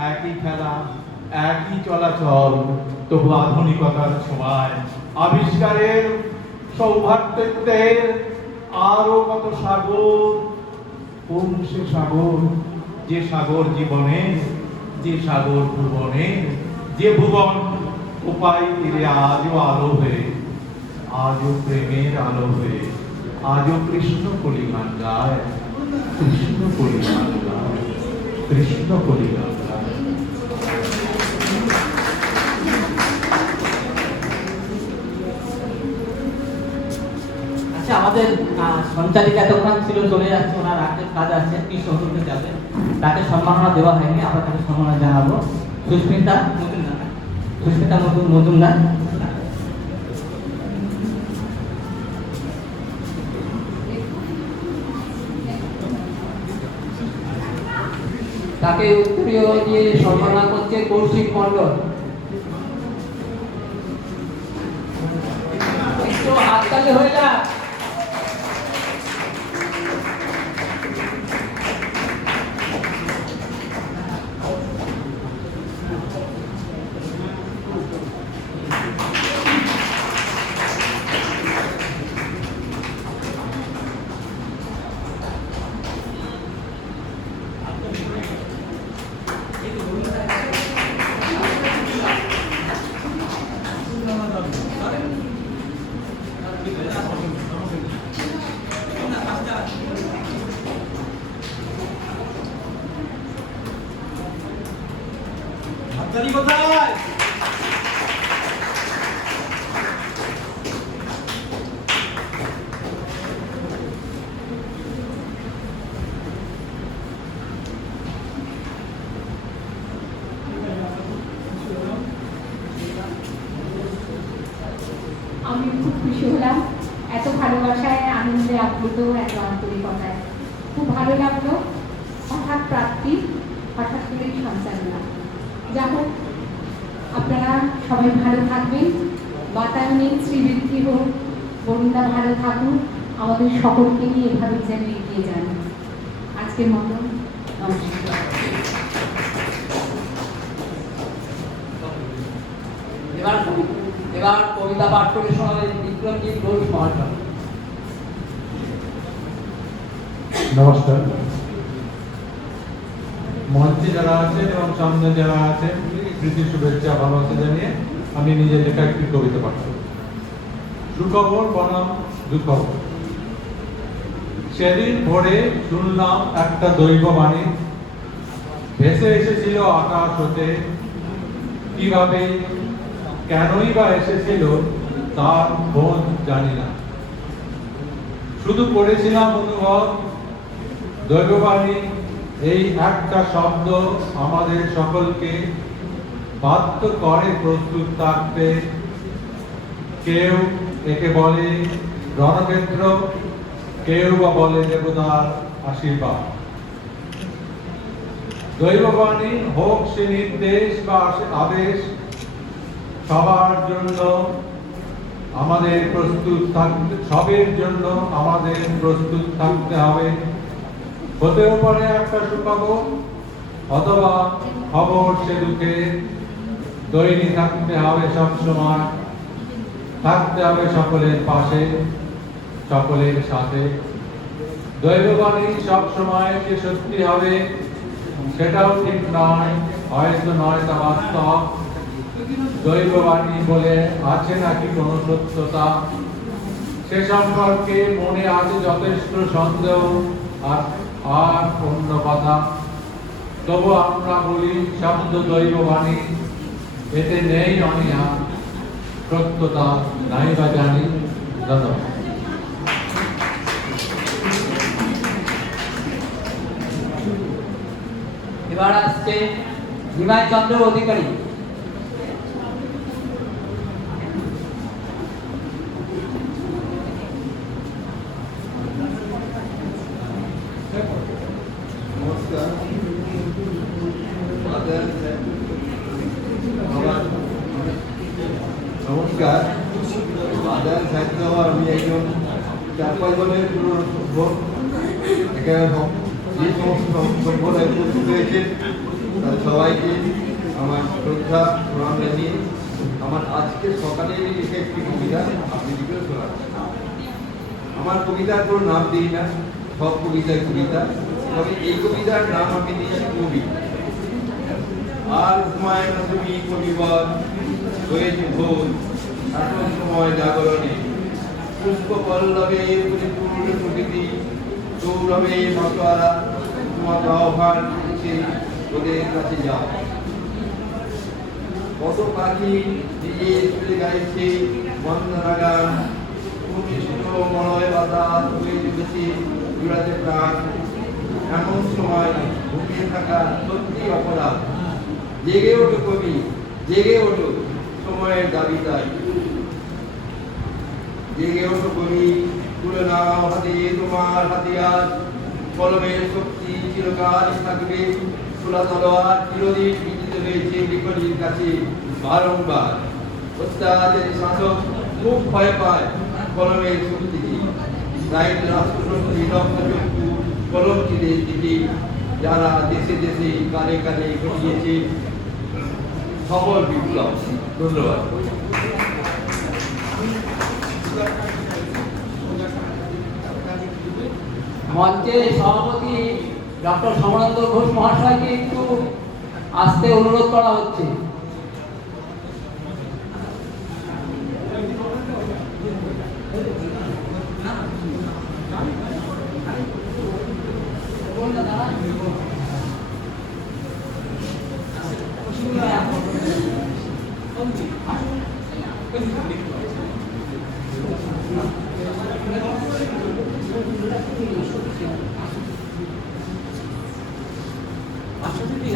একই খেলা, একই চলাচল, তবু আধুনিকতার ছোঁয়ায়, আবিষ্কারের সৌভাগ্যের আরো কত সাগর। কোন সে সাগর, যে সাগর জীবনে, যে সাগর ভুবনে, যে ভুবন উপায় তীরে আজও আলো হয়ে, আজও প্রেমের আলো হয়ে, আজও কৃষ্ণকলি গান গায়, কৃষ্ণকলি গান গায়, কৃষ্ণকলি গান গায়। আচ্ছা, আমাদের সঞ্চালিকা এতক্ষণ ছিল, চলে যাচ্ছে, ওনার রাতের কাজ আছে, কৃষ্ণ হতে যাবে, তাকে সম্মাননা দেওয়া হয়নি, আমরা তাকে সম্মাননা জানাবো। সুস্মিতা মজুমদার, সুস্মিতা মজুমদার। তাকে উত্তরীয় দিয়ে সম্মাননা করছে কৌশিক মণ্ডল। একটু হাততালি হয়ে যাক। হাততালি কোথায়? আমি খুব খুশি হলাম এত ভালোবাসায়, আনন্দে আপ্লুত, এত আন্তরিকতায়। খুব ভালো লাগলো। হঠাৎ প্রাপ্তি, হঠাৎ করেই সঞ্চালনা। যা হোক, আপনারা সবাই ভালো থাকবেন, বাতায়নের শ্রীবৃদ্ধি হোক, বরুণদা ভালো থাকুন, আমাদের সকলকে নিয়ে এভাবে যেন এগিয়ে যান। আজকের মতো নমস্কার। এবার কবিতা পাঠ করে শোনাবেন বিক্রমজিৎ ঘোষ মহাশয়। নমস্কার। মঞ্চে যারা আছেন এবং সামনে যারা আছেন, প্রীতি শুভেচ্ছা ভালোবাসা জানিয়ে আমি নিজের লেখা একটি কবিতা পাঠ করব। সুখবর বনাম দুঃখবর। সেদিন ভোরে শুনলাম একটা দৈববাণী, ভেসে এসেছিল আকাশ হতে। কিভাবে, কেনই বা এসেছিল তার বোধ জানি না, শুধু পড়েছিলাম অনুভব। দৈববাণী এই একটা শব্দ আমাদের সকলকে বাধ্য করে প্রস্তুত থাকতে। কেউ একে বলে রণক্ষেত্র, কেউ বা বলে দেবতার আশীর্বাদ। দৈববাণী হোক সে নির্দেশ বা আদেশ, সবার জন্য আমাদের প্রস্তুত থাকতে, সবের জন্য আমাদের প্রস্তুত থাকতে হবে। হতেও পারে একটা সুখবর, অথবা খবর সে দুঃখে তৈরি থাকতে হবে সব সময়, থাকতে হবে সকলের পাশে, সকলের সাথে। দৈববাণী সব সময় যে সত্যি হবে সেটাও ঠিক নয়, হয়তো নয় তা বাস্তব। দৈববাণী বলে আছে নাকি কোনো সত্যতা, সে সম্পর্কে মনে আছে যথেষ্ট সন্দেহ আর অন্য কথা। তবু আমরা বলি শব্দ দৈববাণী, এতে নেই অনিহা, সত্যতা নাই বা জানি। ধন্যবাদ। এবার আসছে নিমাই চন্দ্র অধিকারী। নমস্কার। নমস্কার। বাজার সাহিত্য আমি একজন 4-5 বছরের পুরনো সভ্য। এখানে যে সমস্ত সভ্যরাই উপস্থিত হয়েছে তাদের সবাইকে আমার শ্রদ্ধা প্রণাম জানিয়ে আমার আজকে সকালে লিখে একটি কবিতা আপনাদেরকেও শোনাচ্ছি। আমার কবিতার কোনো নাম দিই না, সব কবিতায় কবিতা, তবে এই কবিতার নাম আমি দিয়েছি কবি। আর ঘুমায় না তুমি কবিবর, হয়েছে ভোর এখন সময় জাগরণে, পুষ্প পল্লবে পরিপূর্ণ প্রকৃতি, সৌরভে মাতোয়ারা তোমার আহ্বান করছে, ওদের কাছে যাও। কত পাখি নিজে চলে গাইছে বন্দনা গান, মলয় বাতাস হয়ে যেতেছে জুড়াতে প্রাণ। এমন সময় ঘুমিয়ে থাকা সত্যি অপরাধ। জেগে ওঠো কবি, জেগে ওঠো, সময়ের দাবি তাই। জেগে ওঠো কবি, তুলে নাও হাতে তোমার হাতিয়ার, কলমের শক্তি চিরকাল থাকবে। তোলা তলোয়ার চিরদিন বিজিত হয়েছে বিপরীর কাছে বারংবার। অত্যাচারী শাসক খুব ভয় পায় কলমের শক্তিকে, তাই রাষ্ট্রশক্তি রক্তচক্ষু কলমচিদের দিকে, যারা দেশে দেশে কানে কানে ঘটিয়েছে সফল বিপ্লব। ধন্যবাদ। মঞ্চের সভাপতি ডক্টর সমরেন্দ্র ঘোষ মহাশয়কে একটু আসতে অনুরোধ করা হচ্ছে।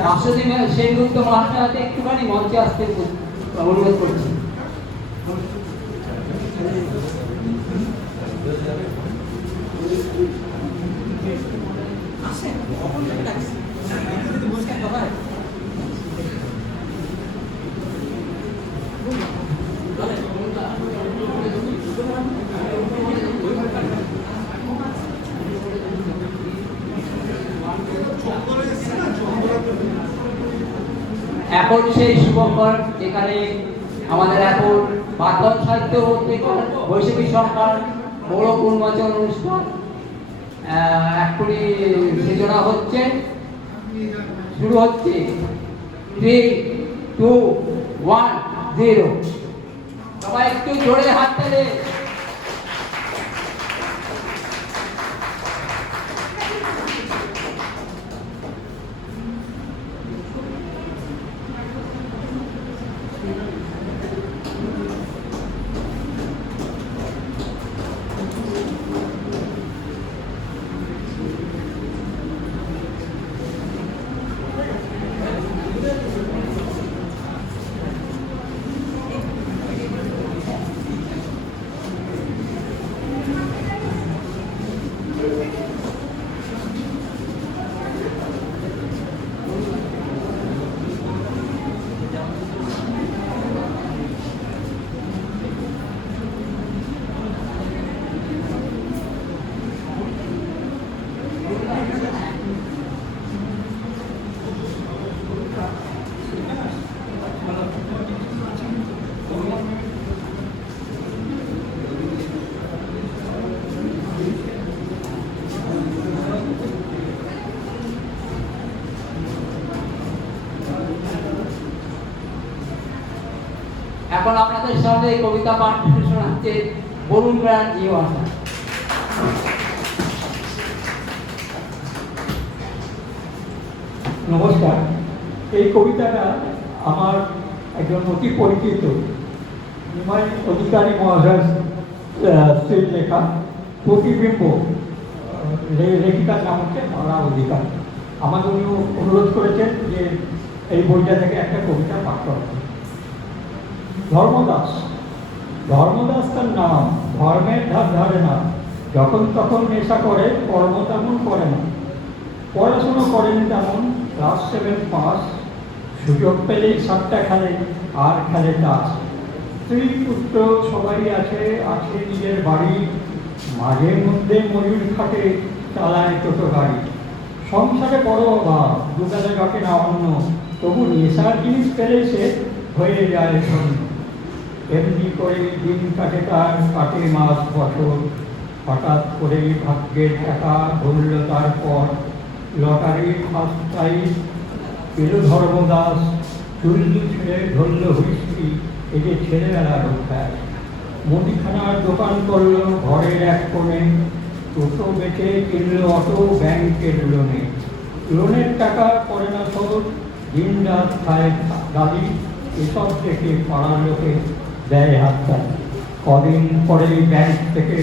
রাষ্ট্রপতি সেনগুপ্ত মহাশয়কে একটুখানি মঞ্চে আসতে অনুরোধ করছি। এখন সেই শুভক্ষণ যেখানে আমাদের এখন মাধ্যম সাহিত্য পত্রিকার বৈশাখী সরকার বড় উন্মোচন অনুষ্ঠান এখনই সূচনা হচ্ছে, শুরু হচ্ছে। 3, 2, 1, 0। সবাই একটু জোরে হাত তালে। আমাদের সামনে কবিতা পাঠ শোনাচ্ছে বরুণ ব্যানার্জি মহাশয়। নমস্কার। এই কবিতাটা আমার একজন অতি পরিচিত নিমাই অধিকারী মহাশয় স্ত্রীর লেখা। প্রতিবিম্ব, লেখিকার নাম হচ্ছে মালা অধিকার। আমাকে উনি অনুরোধ করেছেন যে এই বইটা থেকে একটা কবিতা পাঠ করতে। ধর্মদাস। ধর্মদাস তার নাম, ধর্মের ধার ধারে না, যখন তখন নেশা করে, কর্ম তেমন করে না। পড়াশুনো করেন তেমন, ক্লাস 7 পাস, সুযোগ পেলেই সাতটা খেলে আর খেলে তাস। স্ত্রী পুত্র সবাই আছে, আছে নিজের বাড়ি, মাঝে মধ্যে মজুর খাটে, চালায় টোটো গাড়ি। সংসারে বড় অভাব, দুবেলা ঘটে না অন্য, তবু নেশার জিনিস পেলে সে হয়ে যায় শূন্য। এমনি করে দিন কাটে তার, কাটে মাস বছর, হঠাৎ করেই ভাগ্যের টাকা ধরল তারপর। লটারির ফার্স্ট প্রাইজ পেল ধর্মদাস, চুল্লি ছেড়ে ধরল হুইস্কি, এই যে ছেলেবেলার অভ্যাস। মুদিখানার দোকান করলো ঘরের এক কোণে, টোটো বেচে কিনলো অটো ব্যাংকের লোনে। লোনের টাকা করে না শোধ, দিন রাত খায় দাদি, এসব দেখে পাড়ার লোকে দেয় হাততালি। কদিন পরেই ব্যাংক থেকে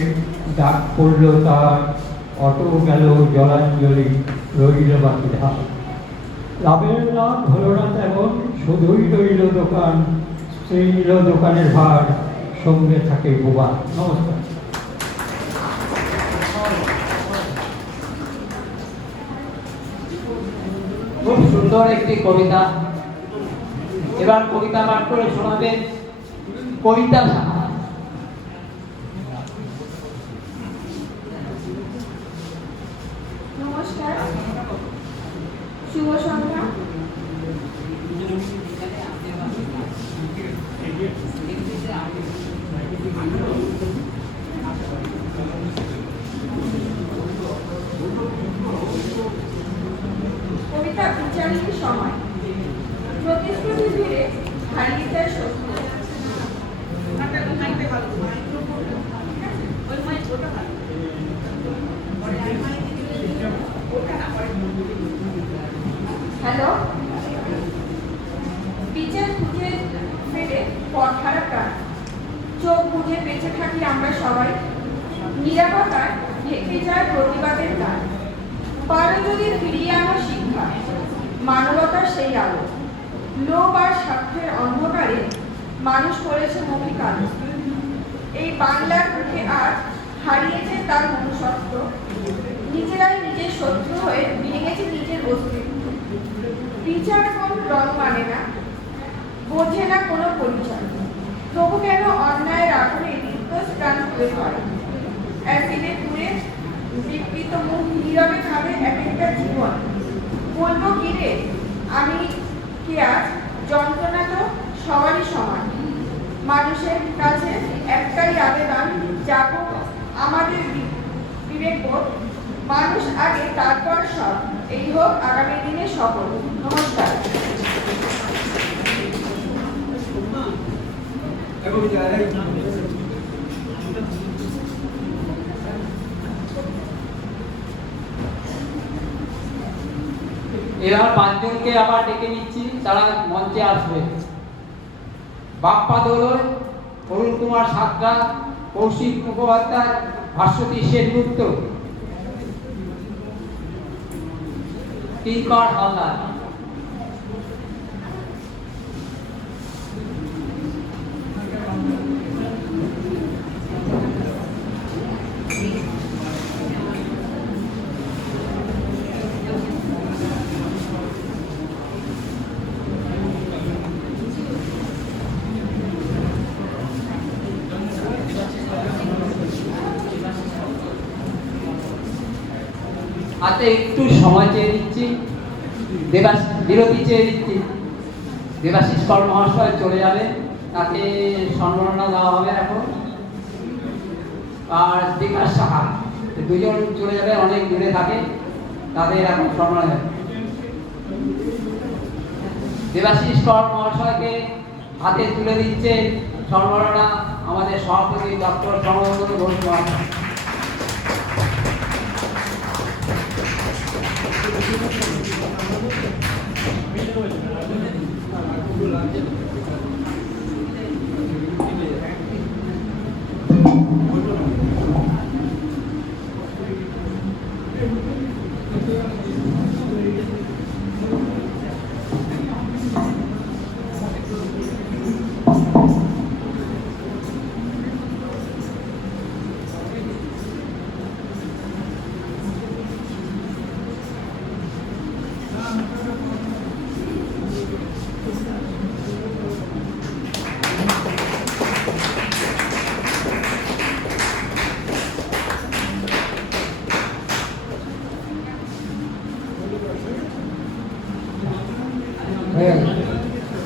ডাক পড়লো তার, অটো গেল জলাঞ্জলি, রইল বাকি ধার। লাভের লাভ হলো না তেমন, শুধুই রইল দোকান, স্ত্রী নিল দোকানের ভার, সঙ্গে থাকে বোবা। নমস্কার। খুব সুন্দর একটি কবিতা। এবার কবিতা পাঠ করে শোনাবেন কবিতা সাহা। নমস্কার, শুভ সন্ধ্যা। কবিতা বিচারের সময়। প্রতিশ্রুতি ভিড়ে হারিয়ে যায় সত্য। হ্যালো, পিচের খুঁজে ফেলে পথ হারা প্রাণ, চোখ বুঝে বেঁচে থাকি আমরা সবাই, নিরাপত্তায় ঢেকে যায় প্রতিবাদের গান। পারো যদি ফিরিয়ে আনো শিক্ষা, মানবতার সেই আলো, লোভ আর স্বার্থের অন্ধকারে মানুষ করেছে মুখে কালো। এই বাংলার বুকে আজ হারিয়েছে তার মনুষ্যত্ব, নিজেরাই নিজের শত্রু হয়ে ভেঙেছে নিজের অস্তিত্ব। বিচার কোন রং মানে না, বোঝে না কোনো পরিচয়, তবু কেন অন্যায়ের আগুনে দীপ্তস্থান হয়ে পড়ে। অ্যাসিডে পুড়ে বিকৃত মুখ নীরবে খাবে এক একটা জীবন। বলবো কি রে, আমি কি আজ? যন্ত্রণা তো সবারই সমান। মানুষের কাছে একটাই আবেদন, জাগুক আমাদের বিবেকবোধ। মানুষ আগে, তারপর সব, এই হোক আগামী দিনে সফল। নমস্কার। এবার পাঁচজনকে আবার ডেকে নিচ্ছি, তারা মঞ্চে আসবে। বাপ্পা দোলয়, অরুণ কুমার সাতরা, কৌশিক মুখোপাধ্যায়, ভাস্বতী সেনগুপ্ত, কিঙ্কর হালদার। হাতে একটু সময় চেয়ে দিচ্ছি, বিরতি চেয়ে দিচ্ছি। দেবাশিস কর মহাশয় চলে যাবে, তাকে সম্মাননা দেওয়া হবে এখন। আর বিকাশ সাহা, দুজন চলে যাবে, অনেক দূরে থাকে, তাদের এখন সম্মান দেবে। দেবাশিস কর মহাশয়কে হাতে তুলে দিচ্ছে সম্মাননা আমাদের সভাপতি ডক্টর সমরেন্দ্র ঘোষ মহাশয়।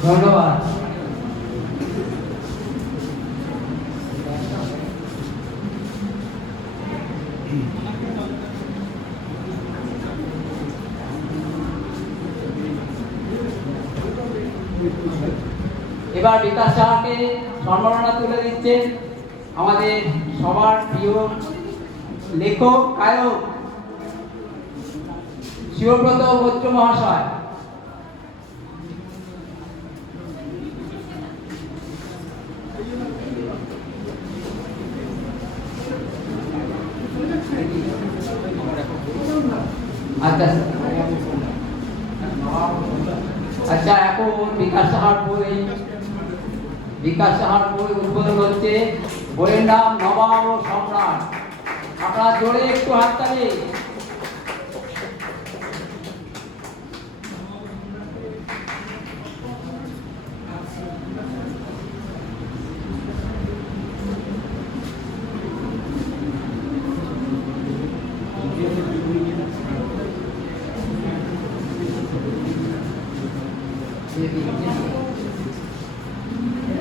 ধন্যবাদ। এবার বিকাশ সাহাকে সম্মাননা তুলে দিচ্ছেন আমাদের সবার প্রিয় লেখক গায়ক শিবব্রত মৈত্র মহাশয়। আচ্ছা, এখন বিকাশ সাহার বই উদ্বোধন হচ্ছে। বইয়ের নাম নবাব ও সম্রাট। আপনারা জোরে একটু হাততালি।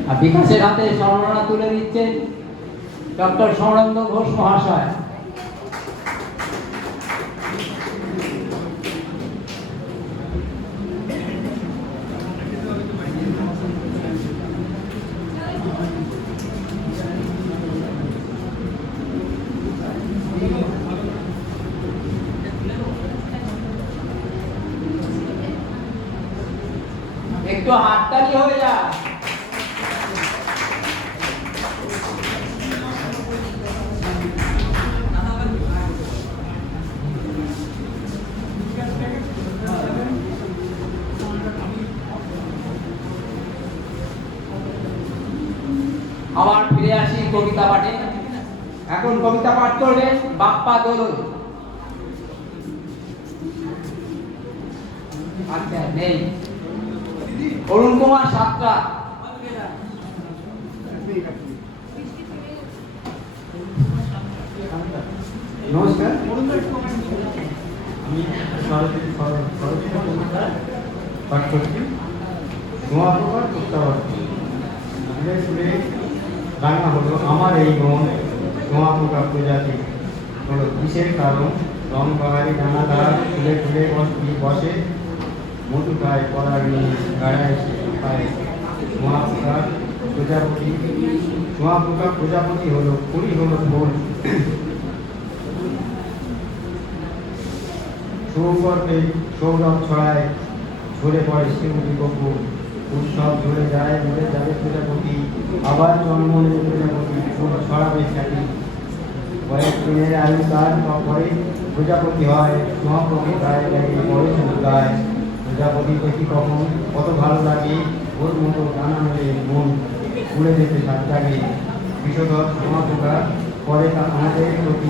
আর বিকাশের হাতে সম্মাননা তুলে দিচ্ছেন ডক্টর সমরেন্দ্র ঘোষ মহাশয়। একটু হাততালি হয়ে যায়। আবার ফিরে আসি কবিতা পাঠে। এখন কবিতা পাঠ করবেন বাপ্পা দোলন। আচ্ছা, নেই। অরুণ কুমার সাতরা। নমস্কার, আমি পাঠ করছি নোয়াপোকার প্রত্যাবর্তন। আমাদের সুরে রান্না হলো আমার এই মন নোয়াপোকা প্রজাতি হলো কিসের কারণ। রং বাহারি দানাদার ফুলে ফুলে বসে মধু খায় পড়ার নিয়ে গাড়ায় খায়। নোয়াপোকার প্রজাপতি, নোয়াপোকা প্রজাপতি হলো কুড়ি হলো ফুল। সৌগর্ভে সৌরভ ছড়ায় ঝরে পড়ে শিউলি কপুর। উৎসব ঝরে যায় মরে যাবে প্রজাপতি, আবার জন্ম নেবে প্রজাপতি, ফুল ছড়াবে খ্যাতি। কয়েক দিনের আয়ু তার পরে প্রজাপতি হয়। মহাপ্রভু গায়ে লাগে বড় গায়। প্রজাপতি দেখি কখন কত ভালো লাগে, ওর মতো ডানা মেলে মন উড়ে যেতে সাত জাগে। বিষধর মহাপ্রভা পরে তা আমাদের প্রতি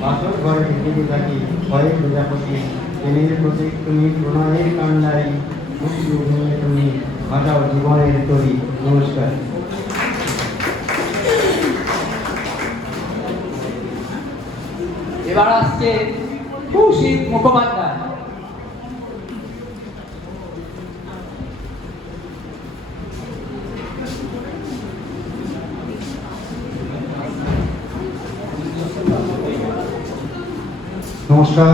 বাসর ঘরে লেগে থাকি ভয়ে প্রজাপতি। প্রেমের প্রতীক তুমি, প্রণয়ের কান্ডারি, মুক্তি অভিনয়ে তুমি, ভাটাও জীবনের তরি। নমস্কার। এবার আসছে কৌশিক মুখোপাধ্যায়। নমস্কার,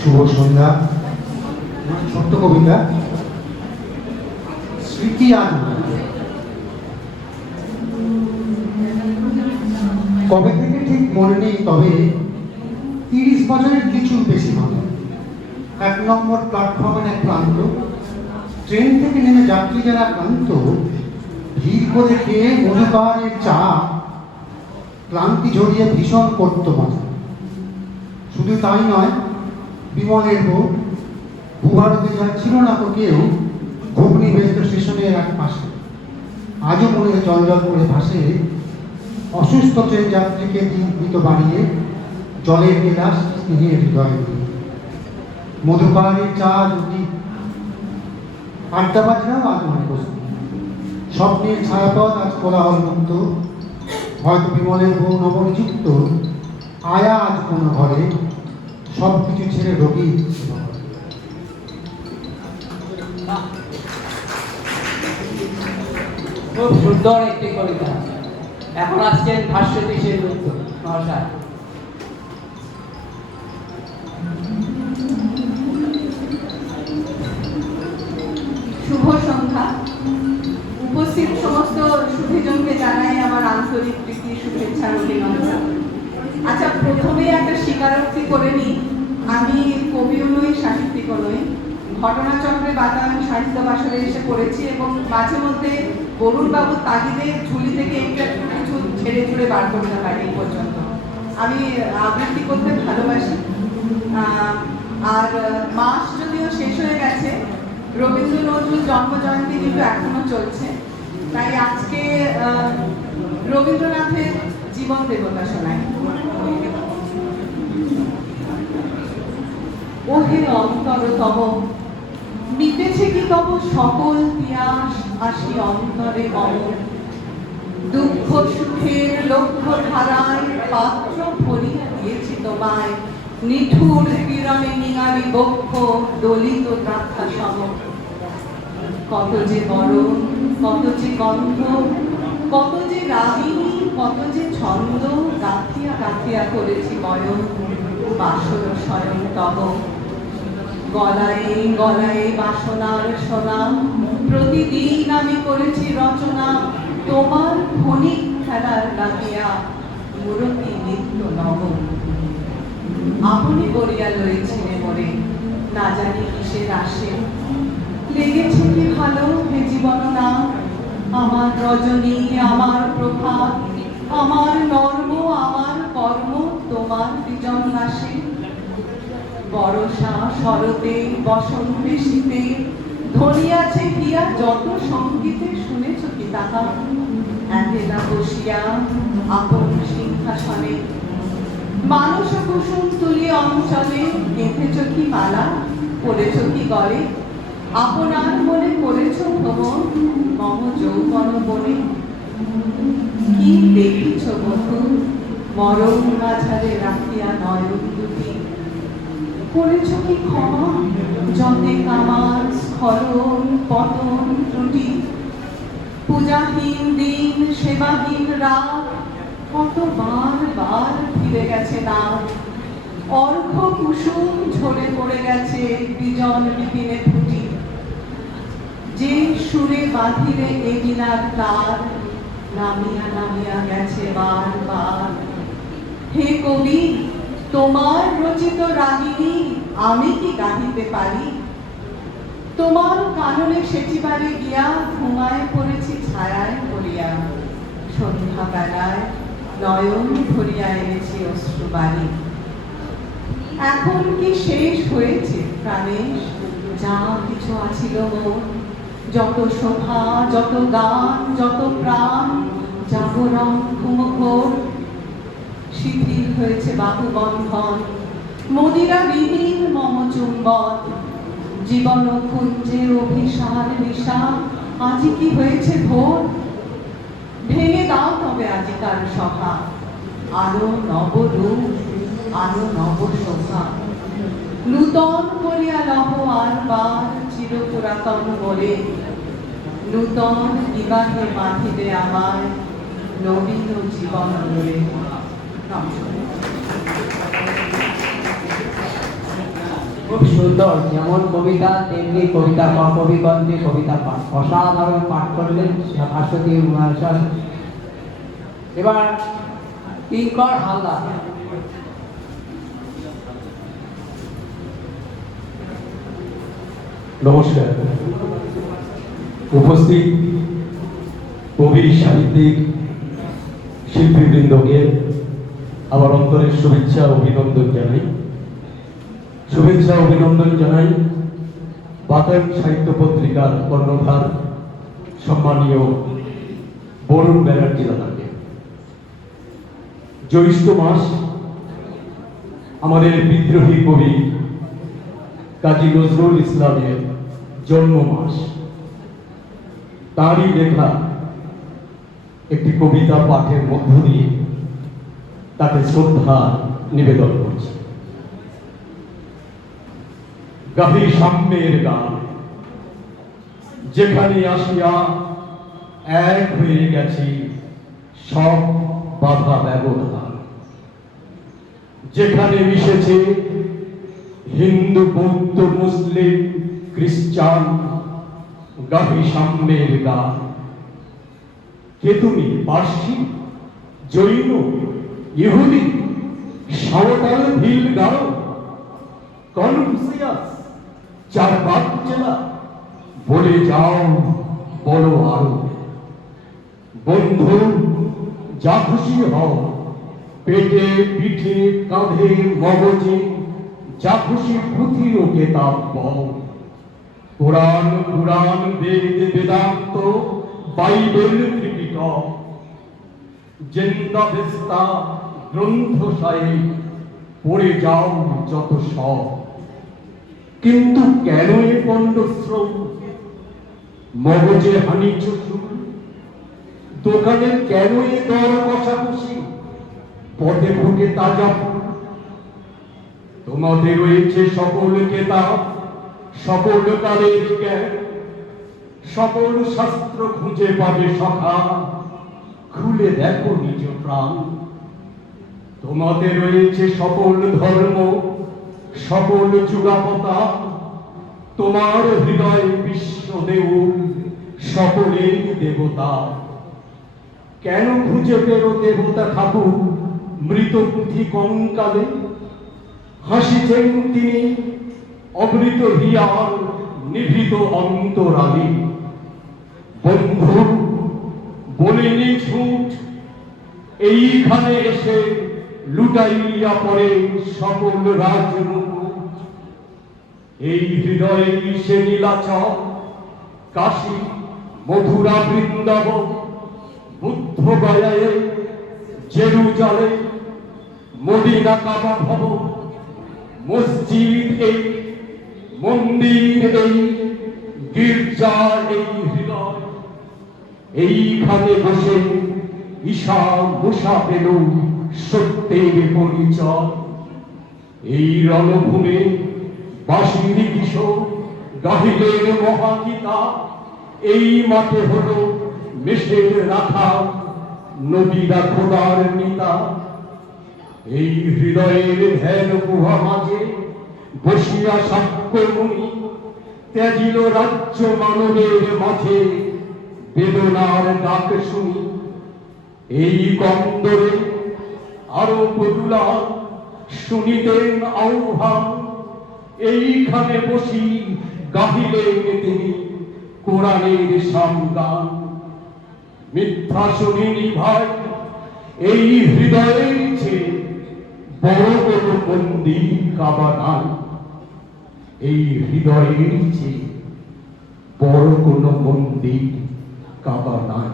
শুভ সন্ধ্যা। ছোট্ট কবিতা স্মৃতি আর কবে থেকে ঠিক মনে নেই, তবে 30 বছরের কিছু বেশি হবে। 1 নম্বর প্ল্যাটফর্মের এক প্রান্ত, ট্রেন থেকে নেমে যাত্রী যারা ক্লান্ত, ভিড় করে খেয়ে মধুকারের চা ক্লান্তি ঝরিয়ে ভীষণ করতো মজা। শুধু তাই নয়, বিমলের বউ ভূভারতে যা ছিল না তো কেউ, ঘুগনি বেচত স্টেশনের এক পাশে। আজও মনে জল জল করে ভাসে, অসুস্থ ট্রেন যাত্রীকে দিত বাড়িয়ে জলের গেলাস স্নেহের হৃদয় দিয়ে। মধুকারের চা রুটি আড্ডাবাজরাও আজ মনে বসত। স্বপ্নের ছায়াপথ আজ কোলাহল মুক্ত, হয়তো বিমলের বউ নবনিযুক্ত, আয়া আজ কোনো ঘরে, সব কিছু ছেড়ে রোগী। খুব সুন্দর একটি কবিতা। এখন আসছেন ভাস্বতী সেনগুপ্ত মহাশয়। শুভ সন্ধ্যা। উপস্থিত সমস্ত সুধীজনকে জানাই আমার আন্তরিক প্রীতি, শুভেচ্ছা, অভিনন্দন। আচ্ছা, প্রথমেই একটা স্বীকারোক্তি করে নিই, আমি কবিও নই, সাহিত্যিকও নই। ঘটনাচক্রে বাতায়ন সাহিত্য বাসরে এসে পড়েছি এবং মাঝে মধ্যে বরুণবাবুর তাগিদে ঝুলি থেকে একটু কিছু ছেড়ে ঝুড়ে বার করতে পারি। এই পর্যন্ত আমি আবৃত্তি করতে ভালোবাসি। আর মাস যদিও শেষ হয়ে গেছে, রবীন্দ্র নজরুল জন্মজয়ন্তী কিন্তু এখনো চলছে, তাই আজকে রবীন্দ্রনাথের জীবন দেবতা শোনাই। ওহে অন্তরতম, মিটেছে কি তব সকল পিয়াস, আসি অন্তরে মম। দুঃখ সুখের লক্ষ্য ধারায় পাত্র ভরিয়া দিয়েছি তোমায়, নিঠুর কিরণে নিঙারি বক্ষ দলিত দ্রাক্ষা সম। কত যে বরণ, কত যে গন্ধ, কত যে রাগিনী, কত যে ছন্দ, গাঁথিয়া গাঁথিয়া করেছি বয়ন, বাসর স্বয়ং তব। গলায় গলায় বাসনার সোনা, প্রতিদিন আমি করেছি রচনা, তোমার ক্ষণিক খেলার লাগিয়া মূরতি নিত্য নব। আপনি গড়িয়া লয়েছিলে মোরে, না জানি কিসের আসে, লেগেছে কি ভালো হে জীবন না। আমার রজনী, আমার প্রভাত, আমার নর্ম, আমার কর্ম তোমার বিজন নাশে। বর্ষা শরতে বসন্তে শীতে ধরিয়াছে হিয়া যত সঙ্গীতে, শুনেছ কি তাহা? একেলা বসিয়া আপন সিংহাসনে, মানস কুসুম তুলি অঞ্চলে, গেঁথেছ কি মালা, পড়েছ কি গলে, আপনার মনে করেছ ভ্রমণ, মম যৌবন বনে। কি দেখিছ বন্ধু মরণ মাঝারে রাখিয়া নয়ন দুটি, করেছ কি ক্ষমা যতে কামার স্খলন পতন ত্রুটি। পূজাহীন দিন, সেবাহীন রাত, কত বার বার ফিরে গেছে না। অর্ঘ কুসুম ঝরে পড়ে গেছে বিজন বিপিনে ফুটি। যে সুরে বাঁধিলে এগিনার তার, নামিয়া নামিয়া গেছে বার বার। হে কবি, তোমার রচিত রাগিনী আমি কি গাহিতে পারি? তোমার কাননে সেচিবারে গিয়া ঘুমায় পড়েছি ছায়ায় পড়িয়া। সন্ধ্যা বেলায় নয়ন ভরিয়া এনেছি অশ্রু বাড়ি। এখন কি শেষ হয়েছে প্রাণেশ যা কিছু আছিল মোর? যত শোভা, যত গান, যত প্রাণ, জাগরণ ঘুমঘোর। শিথিল হয়েছে বাহু বন্ধন, মদিরা বিহীন মম চুম্বন। জীবন কুঞ্জে অভিসার নিশা, আজি কি হয়েছে ভোর? ভেঙে দাও তবে আজিকার সভা, আরো নবরূপ, আরো নব শোভা। নূতন করিয়া লহ আর বার, চির পুরাতন বলে। নূতন বিবাহে বাঁধিবে আমায়, নবীন জীবন বলে। খুব সুন্দর, যেমন কবিতা তেমনি কবিতা, কবিগণকে কবিতা পাঠ অসাধারণ পাঠ করলেন ভাস্বতী মহাশয়। এবার কিঙ্কর হালদার। নমস্কার। উপস্থিত কবি, সাহিত্যিক, শিল্পীবৃন্দকে আমার অন্তরের শুভেচ্ছা অভিনন্দন জানাই। শুভেচ্ছা অভিনন্দন জানাই বাতায়ন সাহিত্য পত্রিকার কর্ণধার সম্মানীয় বরুণ ব্যানার্জি দাদাকে। জ্যৈষ্ঠ মাস আমাদের বিদ্রোহী কবি কাজী নজরুল ইসলামের জন্ম মাস। তারই লেখা একটি কবিতা পাঠের মধ্য দিয়ে তাকে শ্রদ্ধা নিবেদন করছি। গাভী সাম্যের গান, যেখানে আসিয়া এক হয়ে গেছি সব বাধা ব্যবধান, যেখানে মিশেছে হিন্দু, বৌদ্ধ, মুসলিম, খ্রিস্টান, গাভী সাম্যের গান। কে তুমি? পার্সি, জৈন, ইহুদি, সাঁওতাল, ভিল, গারো, কনফুসিয়াস, চারবাক জেলা, বলে যাও, বলো আরো। বন্ধু, যা খুশি হও, পেটে, পিঠে, কাঁধে, মগজে, যা খুশি পুঁথি ও কেতাব বও। কোরআন, পুরাণ, বেদ, বেদান্ত, বাইবেল, ত্রিপিটক, জেন্দা বেস্তা, গ্রন্থ সাহেব, পড়ে যাও যত সব। কিন্তু কেন এ পণ্ডশ্রম, মগজে হানিছ সুর? দোকানে কেন এ দর কষাকষি, পথে ফুটে তাজা ফুল? তোমাদের রয়েছে সকল কেতাব, সকল কালের জ্ঞান, সকল শাস্ত্র খুঁজে পাবে সখা, খুলে দেখো নিজ প্রাণ। তোমাদের রয়েছে সকল ধর্ম, সকল যুগাবতা, তোমার হৃদয় বিশ্ব দেউল, সকলেই দেবতা। কেন খুঁজে পেরো দেবতা ঠাকুর মৃত পুঁথি কঙ্কালে? হাসিছেন তিনি অমৃত হিয়ার নিভৃত অন্তরালে। বন্ধু, বলিনি ঝুট, এইখানে এসে লুটাইয়া পড়ে সকল রাজমুকুট। এই হৃদয়ে সে নীলাচল, কাশী, মথুরা, বৃন্দাবন, বুদ্ধ গয়ায়, জেরুজালে, মদিনা, কাবা ভবন, মসজিদ এই, মন্দির এই, গির্জা এই হৃদয়। এইখানে বসে ঈশা মুসা পেল সত্যের পরিচয়। এই রণভূমে বাঁশির কিশোর গাহিলেন মহাগীতা। এই মাঠে হলো মেষের রাখা, নবীরা খোদার নেতা। এই হৃদয়ের ধ্যান গুহা মাঝে বসিয়া সাক্ষ্যমুনি ত্যাজিল রাজ্য মানবের মাঝে বেদনার ডাক শুনি। এই কন্দরে আরো বদুলা শুনিতেন আহ্বান। এইখানে বসি গাহিলেন তিনি কোরআনের সামগান। মিথ্যা শুনিনি ভাই, এই হৃদয়ের চেয়ে বড় বড় মন্দির কাবা নাই। এই হৃদয়ের চেয়ে বড় কোন মন্দির কাবা নাই।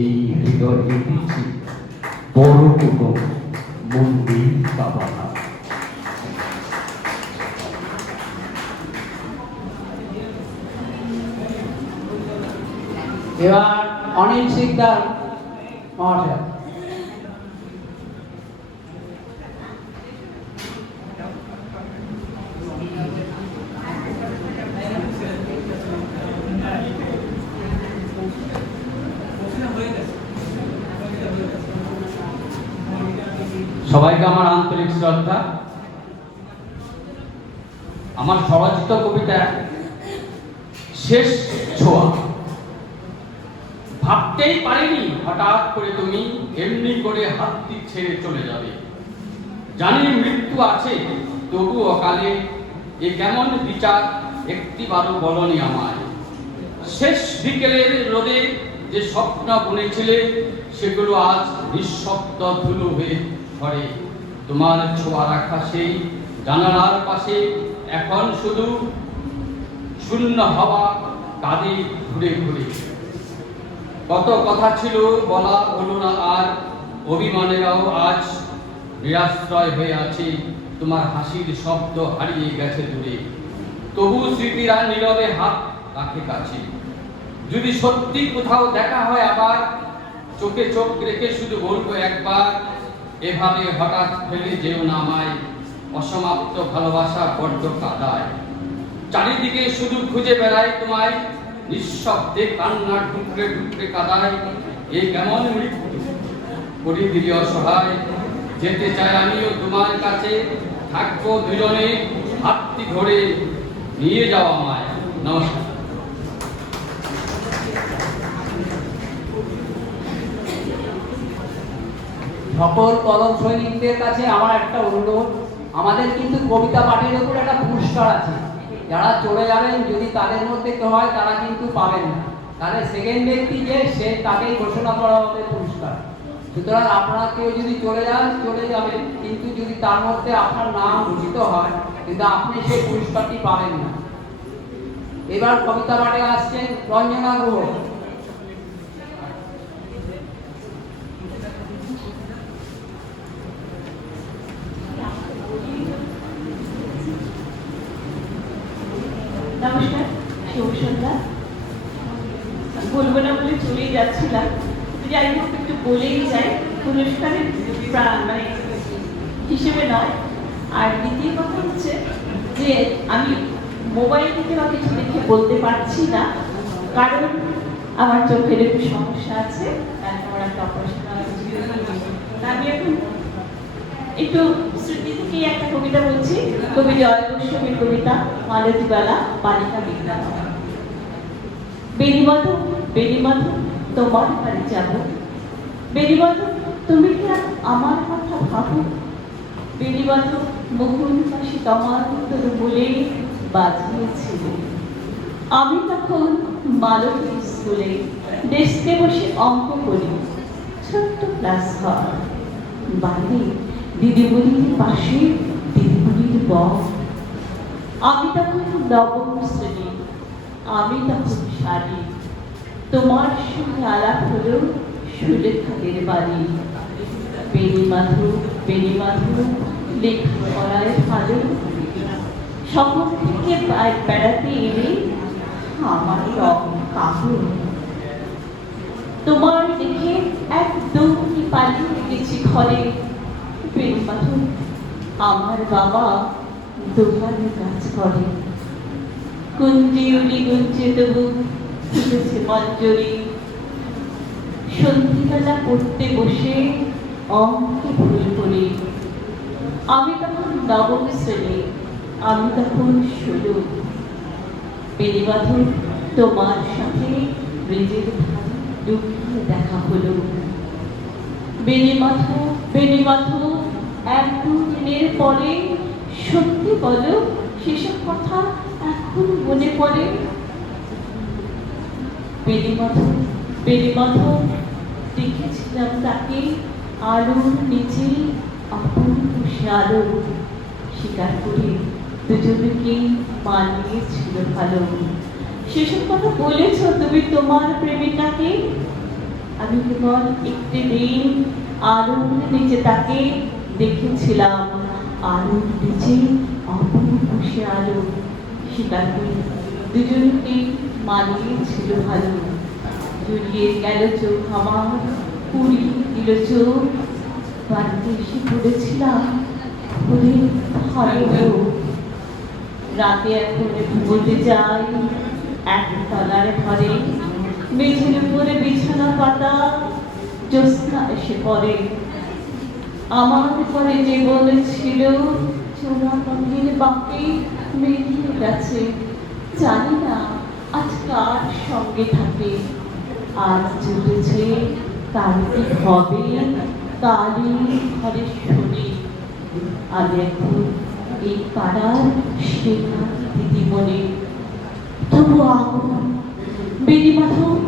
এই হৃদয়ের চেয়ে বড় কোন মন্দির কাবা নাই। এবার অনিল সিকদার মহাশয়। সবাইকে আমার আন্তরিক শ্রদ্ধা। আমার স্বরচিত কবিতা শেষ ছোঁয়া। ভাবতেই পারিনি হঠাৎ করে তুমি এমনি করে হাতটি ছেড়ে চলে যাবে। জানি মৃত্যু আছে, তবু অকালে এ কেমন বিচার একটিবারও বলনি আমায়। শেষ বিকেলের রোদে যে স্বপ্ন বুনেছিলে সেগুলো আজ নিঃশব্দ ধুলো হয়ে ঝরে। তোমার ছোঁয়া রাখা সেই জানালার পাশে এখন শুধু শূন্য হওয়া কাঁদে ঘুরে ঘুরে। কত কথা ছিল বলা হলো না আর, অভিমানেরাও আজ নিরাশ্রয় হয়ে আছে। তোমার হাসির শব্দ হারিয়ে গেছে দূরে, তবু স্মৃতিরা নীরবে হাত রাখে কাছে। যদি সত্যি কোথাও দেখা হয় আবার, চোখে চোখ রেখে শুধু বলবো একবার, এভাবে হঠাৎ ফেলে যেও না আমায়। অসমাপ্ত ভালোবাসা বড্ড কাদায়, চারিদিকে শুধু খুঁজে বেড়ায় তোমায়। নিঃশব্দে কান্না ঢুকরে ঢুকরে কাদায়। এই কেমন মৃত্যু করি দিলি অসহায়। যেতে চাই আমিও তোমার কাছে, থাকবো দুজনে হাতটি ধরে, নিয়ে যাও আমায়। নমস্কার। সকল কলম সৈনিকদের কাছে আমার একটা অনুরোধ, আমাদের কিন্তু কবিতা পাঠের উপর একটা পুরস্কার আছে। যারা চলে যাবেন যদি তাদের মধ্যে কেউ হয় তারা কিন্তু পাবেন না, তাহলে সেকেন্ড ব্যক্তি যে সে তাকেই ঘোষণা করা হবে পুরস্কার। সুতরাং আপনারা কেউ যদি চলে যাবেন, কিন্তু যদি তার মধ্যে আপনার নাম ঘোষিত হয় কিন্তু আপনি সেই পুরস্কারটি পাবেন না। এবার কবিতা পাঠে আসছেন রঞ্জনা গুহ। নমস্কার, শুভ সন্ধ্যা। বলবো না বলে চলেই যাচ্ছিলাম, যাই হোক একটু বলেই যাই। পুরস্কারের মানে হিসেবে নয়। আর দ্বিতীয় কথা হচ্ছে যে আমি মোবাইল থেকে বা কিছু দেখে বলতে পারছি না, কারণ আমার চোখের একটু সমস্যা আছে, আমার একটা অপারেশন আমি এখন একটু স্মৃতি থেকেই একটা কবিতা বলছি। কবি জয় গোস্বামীর কবিতা মালতীবালা বালিকা বিদ্যালয়। বেণীমাধব বেণীমাধব তোমার বাড়ি যাব, বেণীমাধব তুমি কি আর আমার কথা ভাবো? বেণীমাধব মুকুল পাশে তোমার তোর বলে বাজিয়েছিল। আমি তখন মালতী স্কুলে ডেস্কে বসে অঙ্ক করি, ছোট্ট ক্লাস ঘর, বাইরে দিদিমণির পাশে দিদিমণির বর। আমি তখন নবম শ্রেণী, আমি তখন শাড়ি, তোমার সঙ্গে আলাপ হলো সুলেখাদের বাড়ি। বেণীমাধব বেণীমাধব লেখাপড়ায় ভালো, শহর থেকে বেড়াতে এলে আমার রং কাপড়। তোমার দেখে একদম পালিয়ে গেছি ঘরে। বেণীমাধব আমার বাবা দোকানে কাজ করে। কুঞ্জি উলি গুঞ্জে তবু ফুটেছে মঞ্জরি। সন্ধিবেলা পড়তে বসে অঙ্কে ভুল করি। আমি তখন নবম শ্রেণী, আমি তখন 16। বেণীমাধব তোমার সাথে ব্রিজের ধারে দুঃখে দেখা হলো। বেণীমাধব বেণীমাধব এক দুদিনের পরে সত্যি বলো সেসব কথা এখন মনে পড়ে? বেণীমাধব বেণীমাধব দেখেছিলাম তাকে আলোর নিচে অপূর্ব সে আলো। স্বীকার করে দুজনকে মানিয়েছিল ভালো। সেসব কথা বলেছ তুমি তোমার প্রেমিকাকে। আমি কেবল একটি দিন আলোর নিচে তাকে দেখেছিলাম, আলোর নিচে অপূর্ব সে আলো। স্বীকার করি দুজনকে মানিয়েছিল ভালো। জড়িয়ে গেল চোখ আমার, পুড়িয়ে দিল চোখ। বাড়িতে এসে পড়েছিলাম ফুলের ভালো। রাতে এখন ঘুমোতে যাই একতলার ঘরে, মেঝের উপরে বিছানা পাতা, জ্যোৎস্না এসে পড়ে। আমার পরে যে বলেছিল চোরা পাখির বাঁকে মেঘে গেছে, জানি না আজ কার সঙ্গে থাকে। আজ জুটেছে কাল কি হবে, কালই ঘরে শোনে। আর এখন এই পাড়ার শেখা দিদিমণি তবু আগুন বেদি মাধব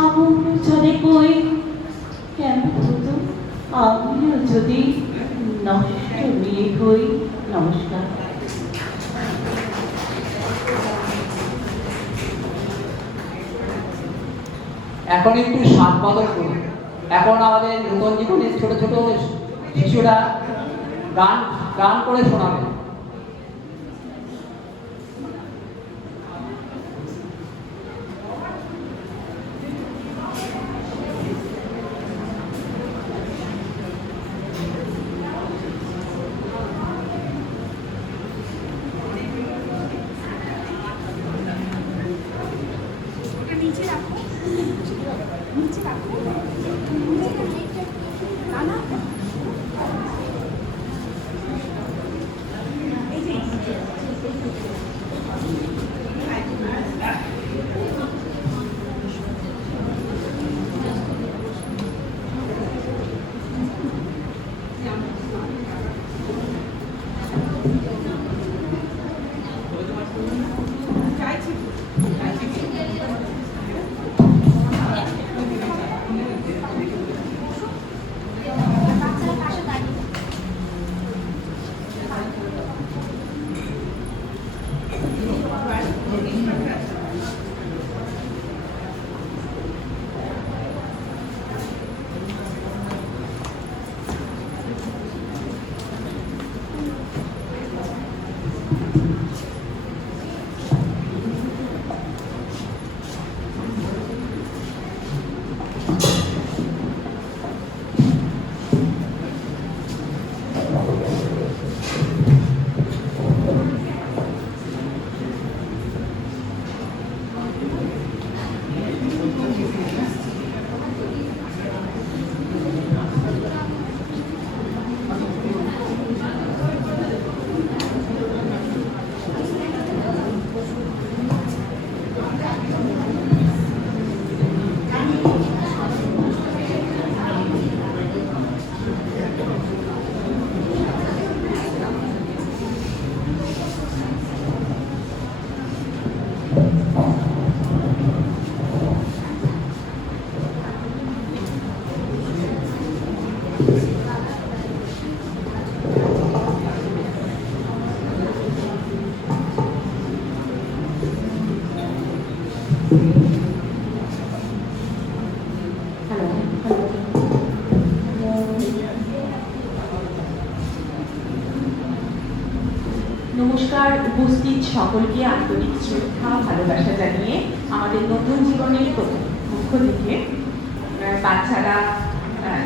আগুন চলে কই, কেমন হতো আমিও যদি নষ্ট মেয়ে হই। নমস্কার। এখন একটু স্বাদ বদল করুন। এখন আমাদের নূতন জীবনের ছোট ছোট শিশুরা গান গান করে শোনাবে। নমস্কার। উপস্থিত সকলকে আন্তরিক শ্রদ্ধা ভালোবাসা জানিয়ে আমাদের নতুন জীবনের পক্ষ থেকে বাচ্চারা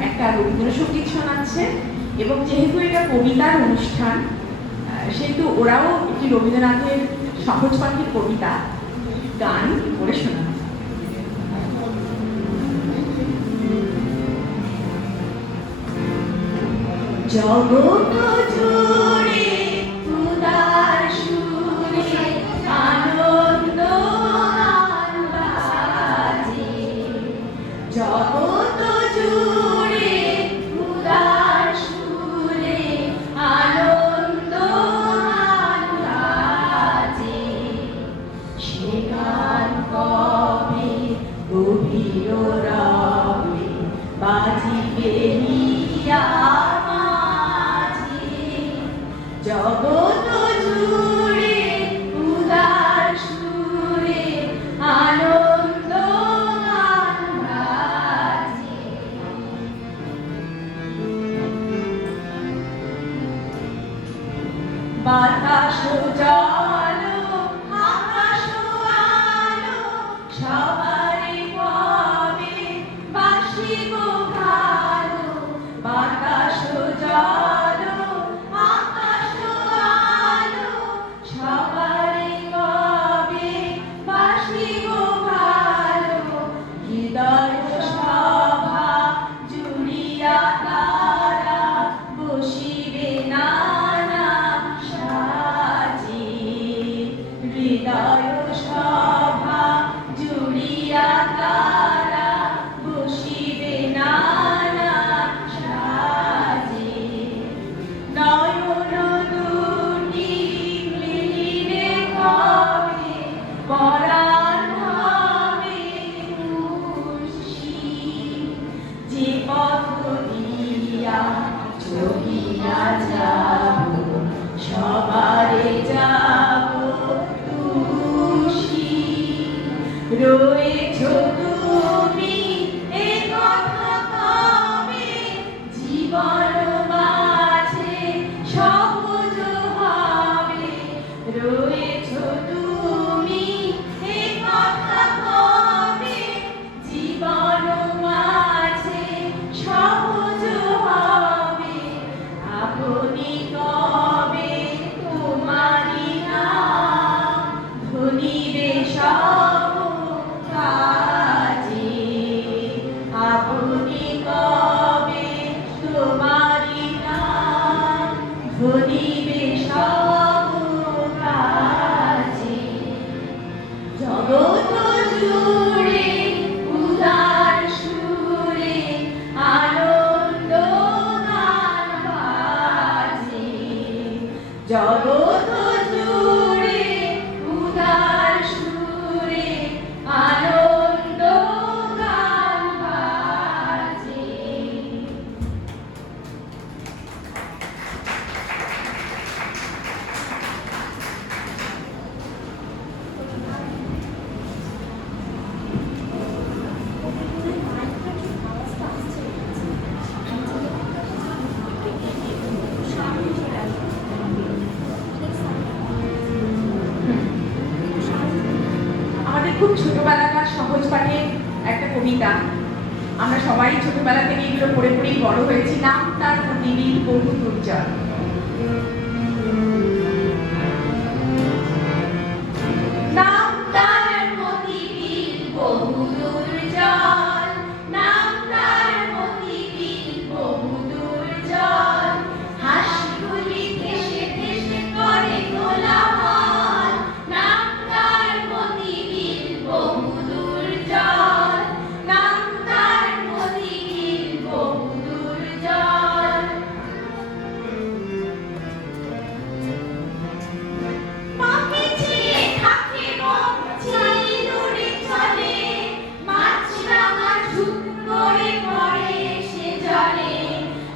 একটা রবীন্দ্রসঙ্গীত শোনাচ্ছে এবং যেহেতু এটা কবিতার অনুষ্ঠান সেহেতু ওরাও একটি রবীন্দ্রনাথের সহজ পাঠের কবিতা গান করে শোনাচ্ছে। জগৎ জুড়ে উদার সুরে আনন্দ গান বাজে, জগৎ জুড়ে উদার সুরে আনন্দ গান বাজে, সে গান কবে গভীর রবে বাজিবে জগৎ জুড়ে উদার সুরে আনন্দ গান বাজে। বাতাস জল আকাশ আলো সবারই কবে বাসিব ভালো, বাতাস জল আকাশ আলো সবারই কবে বাসিব ভালো, হৃদয় সভা জুড়িয়া তারা বসিবে নানা সাজে। আপনি কবে তোমারি নাম ধনিবে সব কাজে, আপনি কবে তোমারি নাম ধনিবে সব কাজে। জগৎ জুড়ে উদার সুরে আনন্দ গান বাজে, জগৎ জুড়ে উদার সুরে আনন্দ গান বাজে। আমাদের খুব ছোটবেলাকার সহজ পাঠের একটা কবিতা, আমরা সবাই ছোটবেলা থেকে এগুলো পড়ে পড়েই বড় হয়েছি। নাম তার প্রতিদিন বহু দুর্জয়। নাম তার প্রতিদিন বহু দুর্জয়, নাম তার প্রতিদিন বহু দুর্জয়। হাসিগুলি দেশে দেশে করে কোলাহল, নাম তার প্রতিদিন বহু দুর্জয়, নাম তার প্রতিদিন বহু দুর্জয়। পাখি ছিঁড়ে থাকে মন চিরুরে চলে, মাছরাঙা ঝুপ করে পড়ে সে জলে।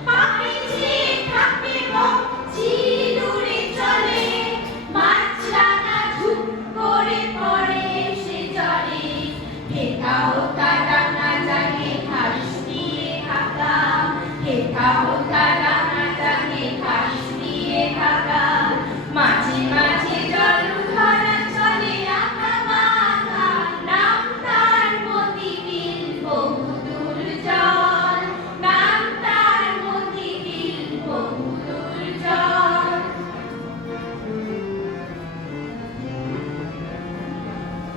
পাখি ছিঁড়ে থাকে মন চিরুরে চলে, মাছরাঙা ঝুপ করে পড়ে সে জলে। হেথাও তার ডানা জাগে ঘাস নিয়ে থাকা, হেথাও তার ডানা জাগে ঘাস নিয়ে থাকা। মাঝে মাঝে জল ধরা চলে আঁকা বাঁকা, নাম তার প্রতিদিন বহু দুর্জয়, নাম তার প্রতিদিন বহু দুর্জয়।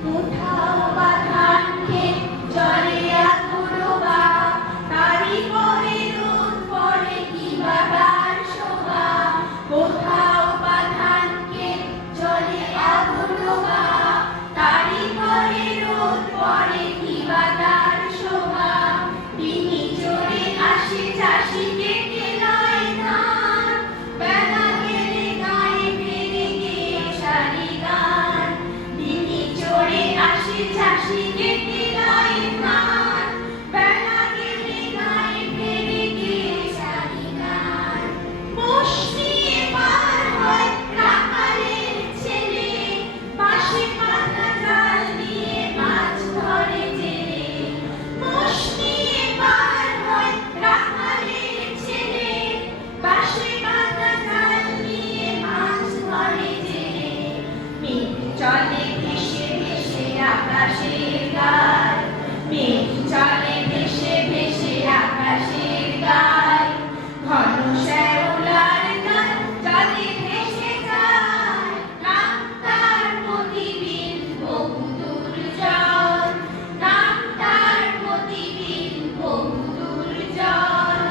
কোথাও বা ধান ক্ষেত জলে আকুরবা, তারি পরে রোদ পড়ে কিবা তার শোভা। কোথাও বা ধান ক্ষেত জলে আকুরবা, তারি পরে রোদ পড়ে কিবা তার শোভা। ডিঙি চড়ে আসে চাষি কেটে লয় ধান, বেলা গেলে গায়ে ফেরে গিয়ে সারি গান। ডিঙি চড়ে আসে চাষি কেটে লয় ধান, বেলা গেলে গায়ে ফেরে গিয়ে সারি গান। মোষ নিয়ে পার হয় রাখালের ছেলে, বাঁশে পাতা জাল নিয়ে মাছ ধরে জেলে। মোষ নিয়ে পার হয় রাখালের ছেলে, বাঁশে পাতা জাল নিয়ে মাছ ধরে জেলে। মেঘ চলে ভেসে ভেসে আকাশের গায়, মেঘ চলে ভেসে ভেসে আকাশের গায়। ঘন শ্যাওলার গান জলে ভেসে যায়, নাম তার প্রতিদিন বহু দুর্জয়, নাম তার প্রতিদিন বহু দুর্জয়।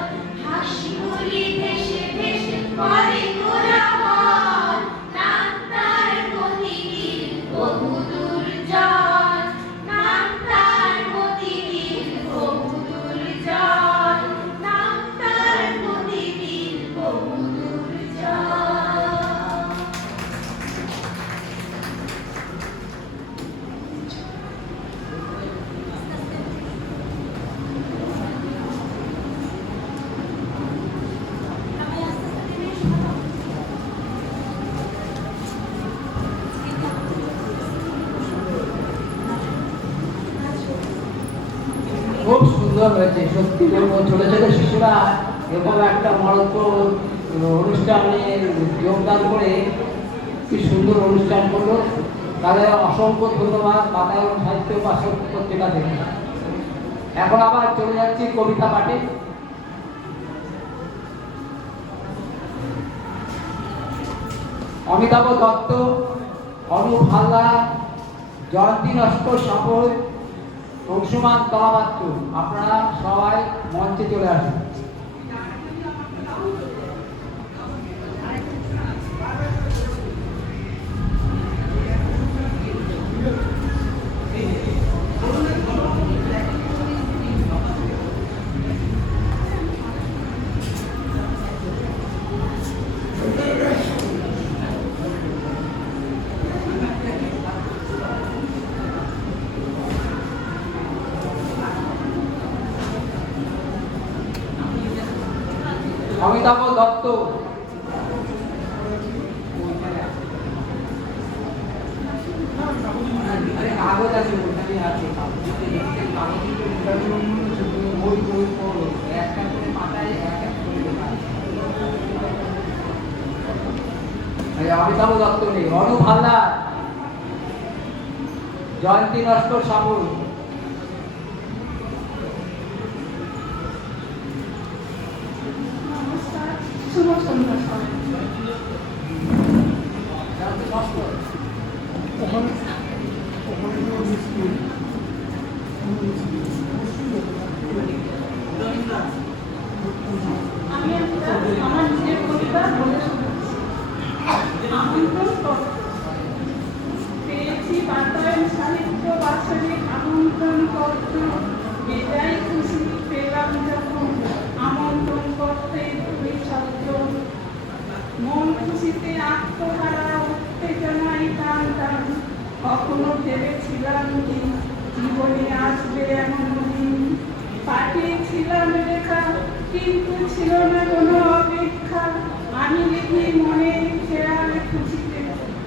হাসিগুলি ভেসে ভেসে করে কোলাহল, নাম তার প্রতিদিন বহু দুর্জয়, নাম তার প্রতিদিন বহু দুর্জয়, নাম তার প্রতিদিন বহু দুর্জয়। খুব সুন্দর হয়েছে সত্যি বলবো। ছোট ছোট শিশুরা এরকম একটা মরক্কো অনুষ্ঠানে যোগদান করে কি সুন্দর অনুষ্ঠান করলো, তাদের অসংখ্য ধন্যবাদ বাতায়ন সাহিত্য পাঠক পত্রিকা থেকে। এখন আবার চলে যাচ্ছি কবিতা পাঠে। অমিতাভ দত্ত, অনুপ হালদার, জয়ন্তী নস্কর সফল, অংশুমান তলামাত্র, আপনারা সবাই মঞ্চে চলে আসুন। অমিতাভ দত্ত, কাগজ আছে ওখানে আছে, একটা করে মাথায় এক এক করে লেখা আছে। অমিতাভ দত্ত নেই, অনুপ হালদার, জয়ন্তী নস্কর সাবুল, শুভ সন্ধ্যা সবাই। আমি আমার নিজের কবিতা বলে শোনাচ্ছি। পেয়েছি বাতায়ন সাহিত্য বাৎসরিক আমন্ত্রণ পত্র, বেজায় খুশি পেলাম যখন আমন্ত্রণ করতে দুই শব্দ। মন খুশিতে আত্মহারা উত্তেজনায় টান টান, কখনো ভেবেছিলাম কি জীবনে আসবে এমন দিন। পাঠিয়েছিলাম লেখা কিন্তু ছিল না কোনো অপেক্ষা, আমি লিখি মনে খেয়াল খুশিতে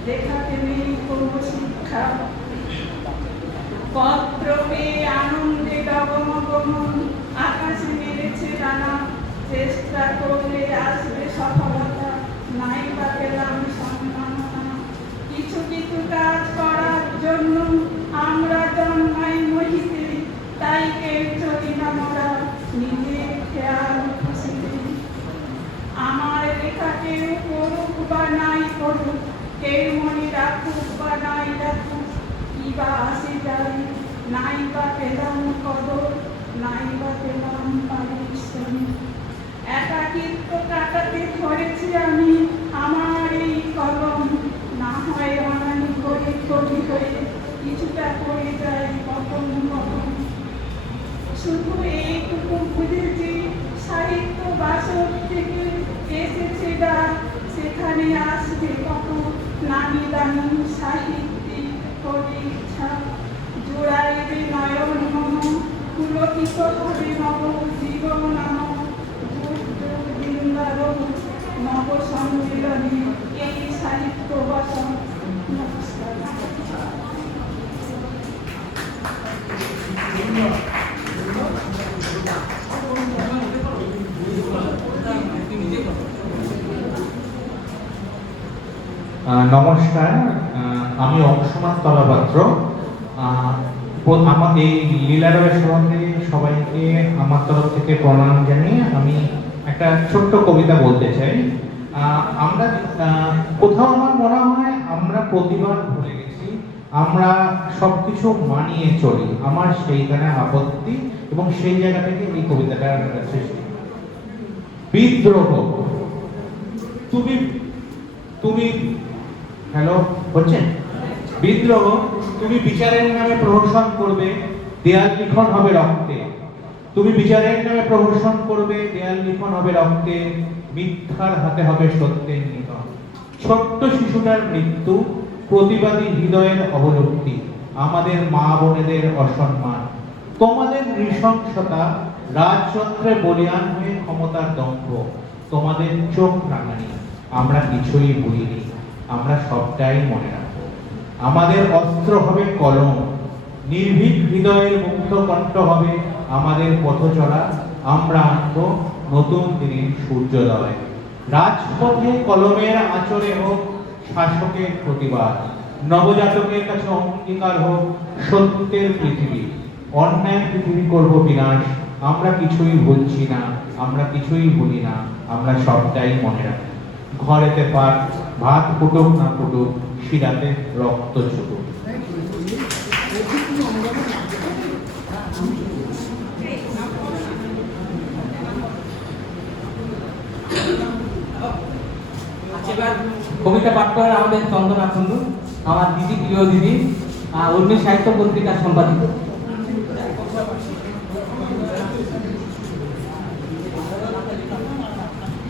লেখাতে নেই কোনো শিক্ষা। পত্র পেয়ে আনন্দে গগন আকাশে মেরেছে রানা, চেষ্টা করলে আসবে সফলতা, নাই বা পেলাম সম্মাননা। কিছু কিছু কাজ করার জন্য আমরা জন্মাই মহিতে, তাই কেউ চলি না মোরা নিজের খেয়াল খুশিতে। আমার লেখা কেউ করুক বা নাই করুক, কেউ মনে রাখুক বা নাই রাখুক, কি বা আসে যাই, নাই বা পেলাম কদর, নাই বা পেলাম পারিশ্রমিক। একাকিত্ব কাটাতে ধরেছি আমি আমার এই কলম, না হয় অনানি করে কবি হয়ে কিছুটা পড়ে যায় কখন কখন। শুধু এইটুকু বুঝেছি সাহিত্য বাসর থেকে এসেছে ডাক, সেখানে আসবে কত নামি দামি সাহিত্যিক কবি ইচ্ছা। জোড়াইবে নয়ন মম পুলকিত হবে নব জীবন আমার, নব সম্মেলনে এই সাহিত্য বাসন। নমস্কার। নমস্কার, আমি অংশুমান তলাপাত্র। আমার এই লীলারবের সভাতে সবাইকে আমার তরফ থেকে প্রণাম জানিয়ে আমি একটা ছোট্ট কবিতা বলতে চাই। আমরা কোথাও আমার মনে হয় আমরা প্রতিবার ভুলে গেছি, আমরা সবকিছু মানিয়ে চলি, আমার সেইখানে আপত্তি এবং সেই জায়গা থেকে এই কবিতাটার সৃষ্টি। বিদ্রোহ, তুমি তুমি হ্যালো হচ্ছে বিদ্রোহ, তুমি বিচারের নামে প্রহসন করবে, দেয়াল লিখন হবে রক্তে। তুমি বিচারের নামে প্রহসন করবে, দেয়াল লিখন হবে রক্তে, মিথ্যার হাতে হবে সত্যের নিধন। ছোট্ট শিশুটার মৃত্যু, প্রতিবাদী হৃদয়ের অবলুপ্তি, আমাদের মা বোনেদের অসম্মান, তোমাদের নৃশংসতা, রাজযন্ত্রে বলিয়ান হয়ে ক্ষমতার দম্ভ, তোমাদের চোখ রাঙানি। আমরা কিছুই ভুলিনি, আমরা সবটাই মনে রাখবো। আমাদের অস্ত্র হবে কলম, নির্ভীক হৃদয়ের মুক্ত কণ্ঠ হবে আমাদের পথ চলা। আমরা আনবো নতুন দিনের সূর্যোদয়। রাজপথে কলমের আঁচড়ে হোক শাসকের প্রতিবাদ, নবজাতকের কাছে অঙ্গীকার হোক সত্যের পৃথিবী। অন্যায় পৃথিবী করব বিনাশ, আমরা কিছুই ভুলছি না, আমরা কিছুই ভুলি না, আমরা সবটাই মনে রাখি। ঘরেতে পাক, ভাত ফুটুক না ফুটুক, শিরাতে রক্ত ছুটুক। এবার কবিতা পাঠ করেন আমাদের চন্দনা কুণ্ডু, আমার দিদি, প্রিয় দিদি, উর্মি সাহিত্য পত্রিকার সম্পাদিত।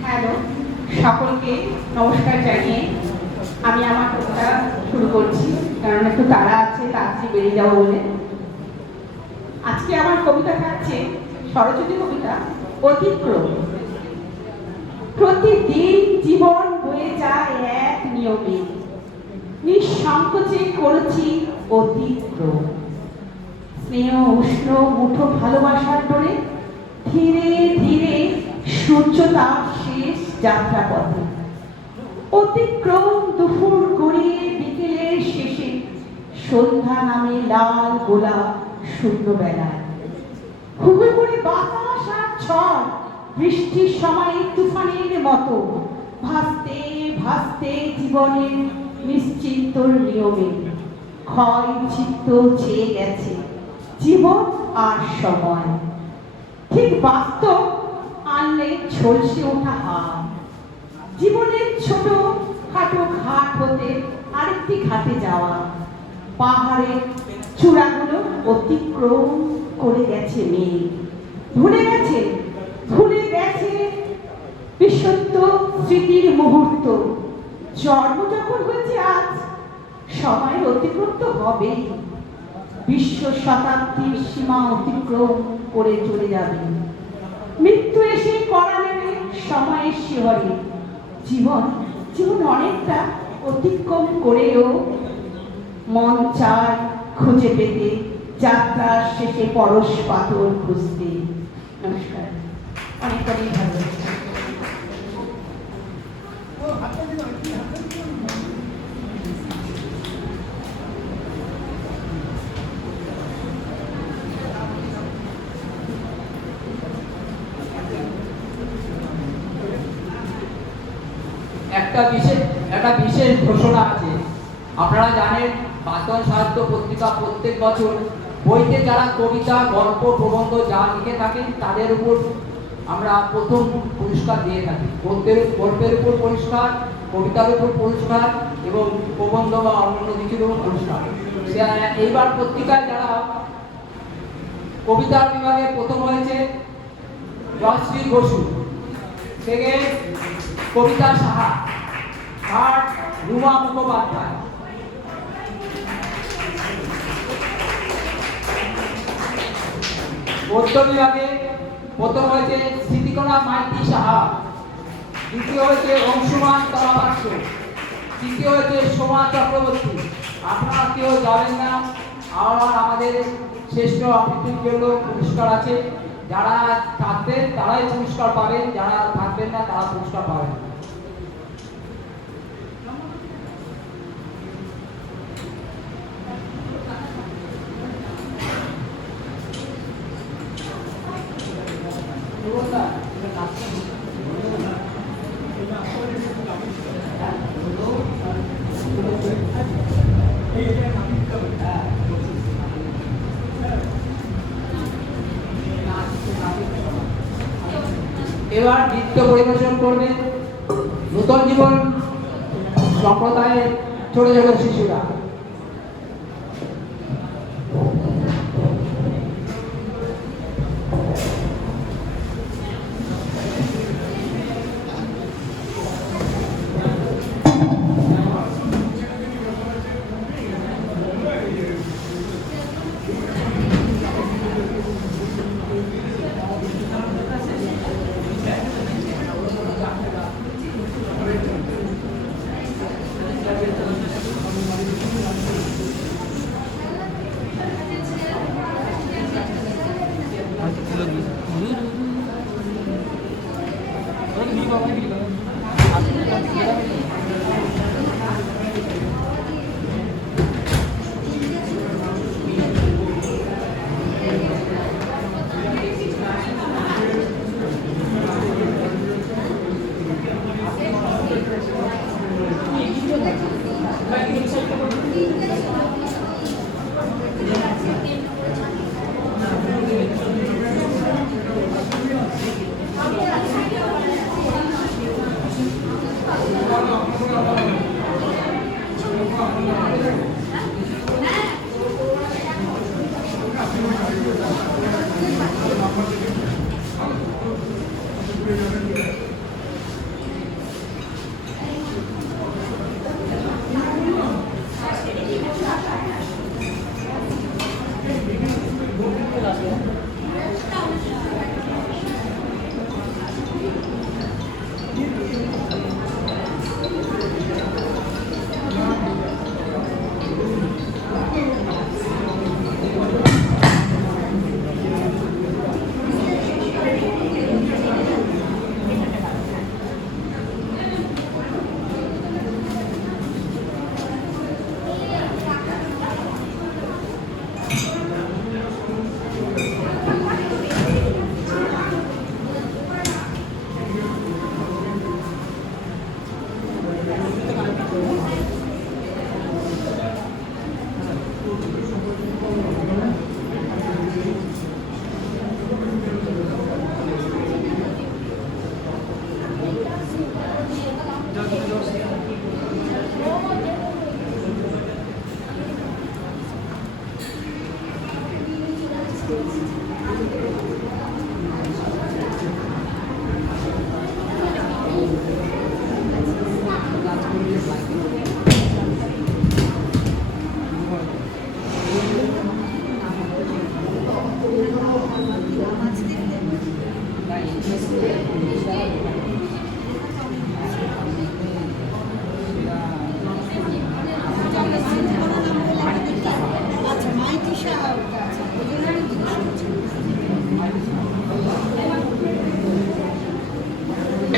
হ্যালো, সকলকে নমস্কার জানিয়ে আমি আমার কবিতা শুরু করছি, কারণ একটু তাড়া আছে, তাড়াতাড়ি বেরিয়ে যাবো বলে। আজকে আমার কবিতা থাকছে স্বরচিত কবিতা অতিক্রম। প্রতিদিন জীবন বয়ে যায় এক নিয়মে, নিঃসংকোচে করেছি অতিক্রম। স্নেহ উষ্ণ মুঠো ভালোবাসার ডোরে ধীরে ধীরে সূর্য তার শেষ যাত্রা পথে। অতিক্রম দুপুর গড়িয়ে বিকেলের শেষে সন্ধ্যা নামে লাল গোলাপ শূন্য বেলায়। হুবু করে বাতাস আর ঝড় বৃষ্টির সময় তুফানের মতো ভাসতে ভাসতে জীবনের নিশ্চিন্তর নিয়মে। ক্ষয় চিত্ত চেয়ে গেছে জীবন আর সময়, ঠিক বাস্তব আনলে ঝলসে ওঠা হাত। জীবনের ছোট খাটো ঘাট হতে আরেকটি ঘাটে যাওয়া, পাহাড়ের চূড়াগুলো অতিক্রম করে গেছে মেঘ। ভুলে গেছে বিশুদ্ধ স্মৃতির মুহূর্ত। জন্ম যখন হয়েছে আজ, সময় অতিক্রম তো হবেই। বিশ্ব শতাব্দীর সীমা অতিক্রম করে চলে যাবে। মৃত্যু এসে করা নেবে সময়ের শিহরে। জীবন অনেকটা অতিক্রম করেও মন চায় খুঁজে পেতে যাত্রার শেষে পরশ পাথর খুঁজতে। নমস্কার, অনেকটাই ভালো। একটা বিশেষ ঘোষণা আছে। আপনারা জানেন, বাতন সাহিত্য পত্রিকা প্রত্যেক বছর বইতে যারা কবিতা, গল্প, প্রবন্ধ যা লিখে থাকেন তাদের উপর আমরা প্রথম পুরস্কার দিয়ে থাকি। গল্পের উপর পুরস্কার, কবিতার উপর পুরস্কার এবং প্রবন্ধ বা অন্যান্য কিছুর উপর পুরস্কার। এইবার পত্রিকায় যারা কবিতার বিভাগে প্রথম হয়েছে জয়শ্রী বসু, সেকেন্ড কবিতা সাহা, থার্ড রুমা মুখোপাধ্যায়। গদ্য বিভাগে প্রথম হয়েছে স্মৃতিকণা মাইতি সাহা, দ্বিতীয় হয়েছে অংশুমান তরাবাস্য, তৃতীয় হয়েছে সোমা চক্রবর্তী। আপনারা কেউ যাবেন না, আমাদের শ্রেষ্ঠ আবৃত্তির জন্য পুরস্কার আছে। যারা থাকবেন তারাই পুরস্কার পাবেন, যারা থাকবেন না তারা পুরস্কার পাবেন। এবার নৃত্য পরিবেশন করবেন নূতন জীবন সম্প্রদায়ের ছোট ছোট শিশুরা।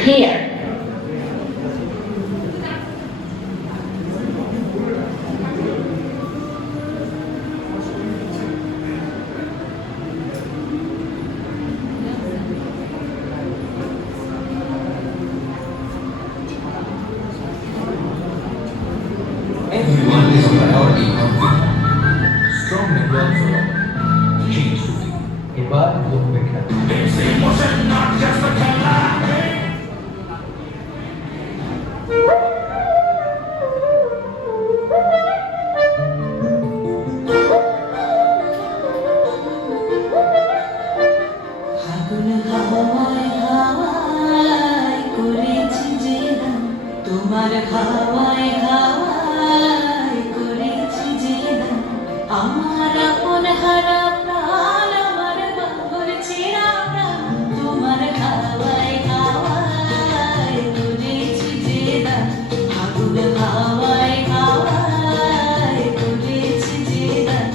Here. Everyone is a priority of the strong network for change to be. এবার অপেক্ষা It's emotion, not just a color. আগুন হাওয়ায় হাওয়ায় করেছি যে দাম, তোমার হাওয়ায় হাওয়ায় করেছি যে দাম, আমার আপন হারা প্রাণ, আমার বাবুর ছেঁড়া প্রাণ, তোমার হাওয়ায় হাওয়ায় করেছি যে দাম, আগুন হাওয়ায় হাওয়ায় করেছি যে দাম,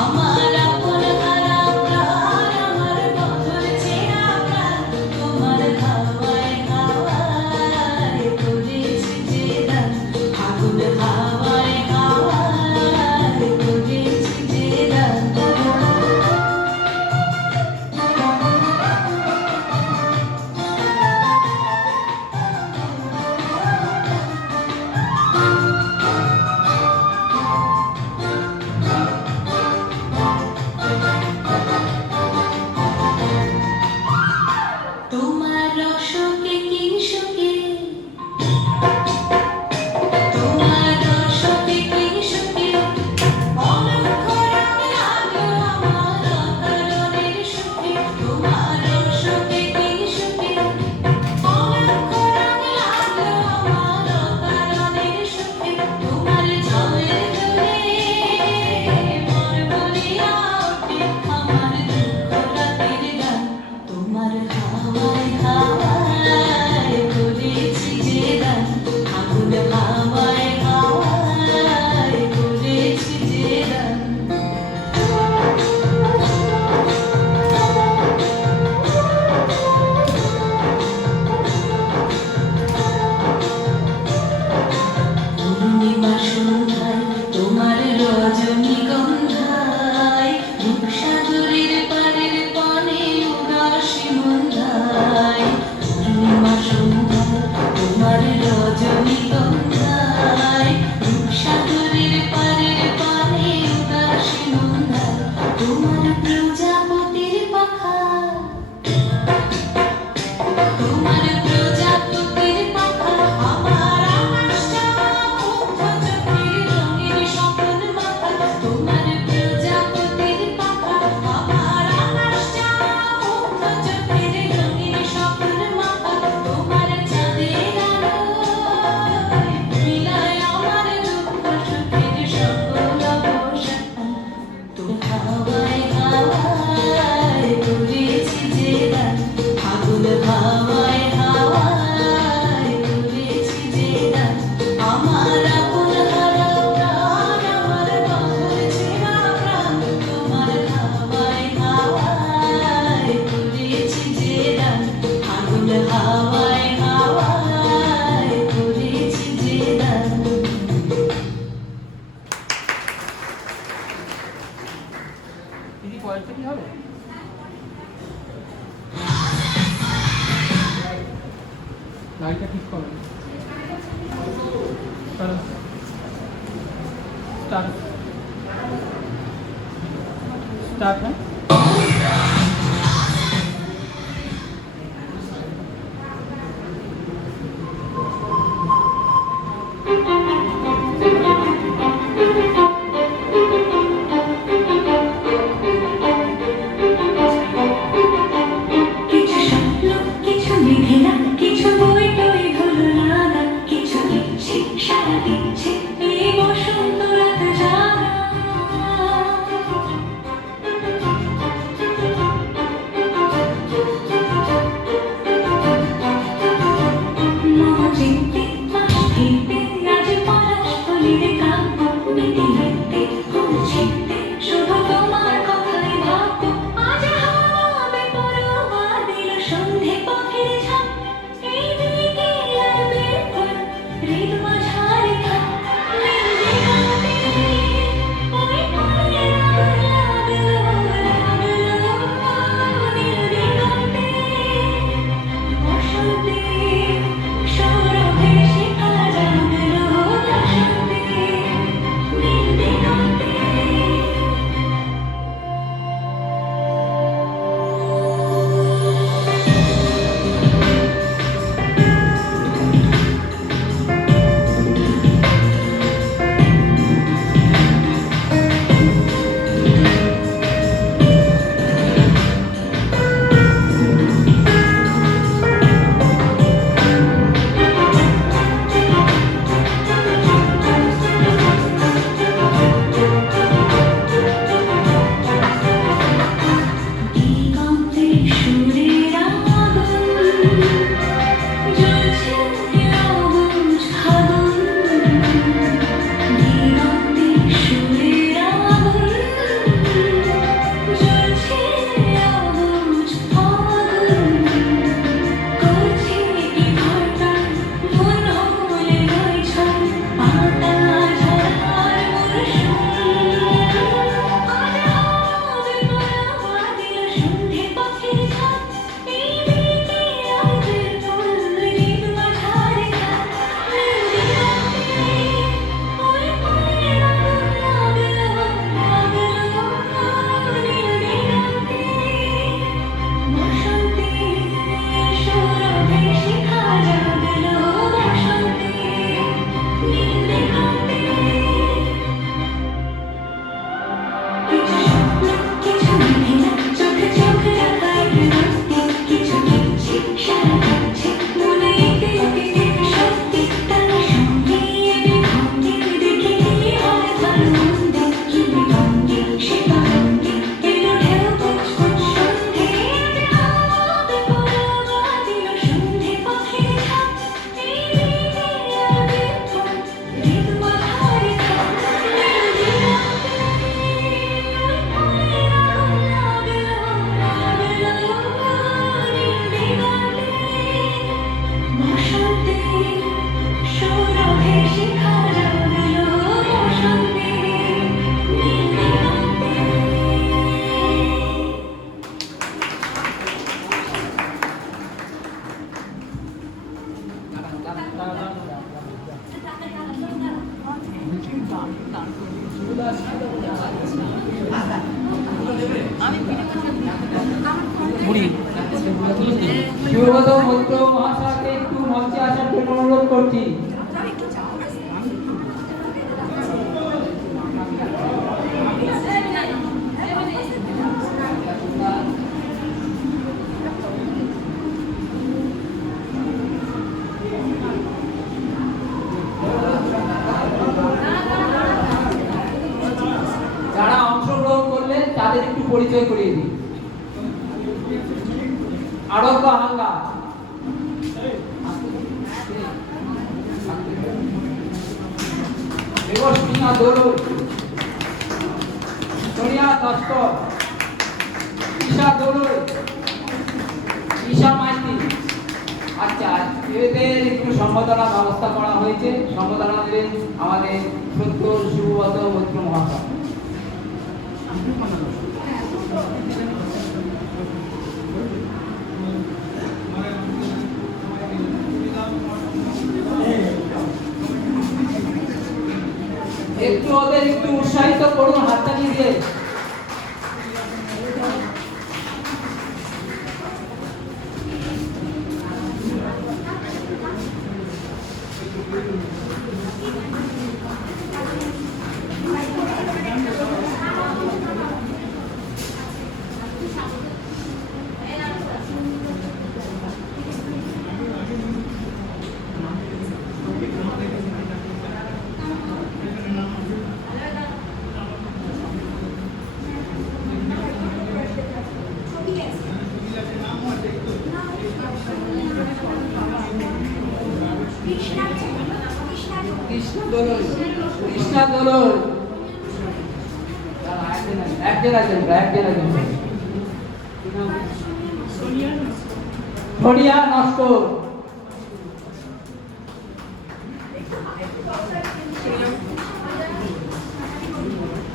আমার আপন হারা প্রাণ, আমার বাবুর ছেঁড়া প্রাণ, তোমার হাওয়ায় হাওয়ায় করেছি যে দাম, আগুন কিছু স্বপ্ন কিছু লিখে না কিছু বই টই হলো না কিছু ইচ্ছে সারা দিচ্ছে এই বসন্ত রাত জানা মজিতে মাটিতে আজ পলাশ ফলিরে কাব্য মিটি মিটতে হচ্ছিতে শুধু তোমার কথাই ভাববো আজ হাওয়া পরোয়া দিল সন্ধে পথের ঝাঁপ এই দিকে লাগবে ফুল হৃদ মাঝারে খাপ মিলবে গাতে ওই ফুলে লাগলো মিলবে গাতে বসন্তে সৌরভে শিখা জাগলো বসন্তে মিলবে গাতে দিগন্তে সুরের আগুন জ্বলছে অবুঝ আগুন দিগন্তে সুরের আগুন জ্বলছে অবুঝ আগুন করছে কি ঘরটায় মন হলে রয়েছে পাতা ঝরার মরশুম আজ হবে পরোয়া দিল সন্ধে পথের ঝাঁপ এই দিকে আসবে ফুল হৃদ মাঝারে খাপ মিলবে গাতে ওই ফুলে লাগলো মিলবে গাতে বসন্তে সৌরভে শিখা জাগলো বসন্তে মিলবে গাতে কিছু স্বপ্ন কিছু লিখে না চোখে চোখ রাখা একরত্তি কিছু ইচ্ছে সারা দিচ্ছে মনে এঁকে এঁকে সত্যি তার সঙ্গে এনে ভঙ্গি দেখে কি হয় ভালো মন্দ কি বিভঙ্গি সে তরঙ্গে এলো ঢেউ কুচ কুচ সন্ধে হাওয়াতে পরোয়া দিল সন্ধে পথের ঝাঁপ এই দিকে আসবে ফুল হৃদ মাঝারে খাপ মিলবে গাতে বসন্তে সৌরভে শিখা জাগলো বসন্তে মিলবে গাতে সুব্রত মৈত্র মহাশয়কে একটু মঞ্চে আসার জন্য অনুরোধ করছি। যারা অংশগ্রহণ করলেন তাদের একটু পরিচয় করিয়ে দিই। আরোগ্য হাঙ্গা, দেবস্মিনা দোলো, সোনিয়া দত্ত, ঈশা দোলো, ঈশা মাইতি। আচ্ছা, এদের একটু সম্বোধনা ব্যবস্থা করা হয়েছে। সম্বোধনা দেবেন আমাদের সত্য সুব্রত মৈত্র মহাশয়। একটু ওদের একটু উৎসাহিত করুন হাততালি দিয়ে। কৃষ্ণা দোলন একজন ফড়িয়া নস্কর,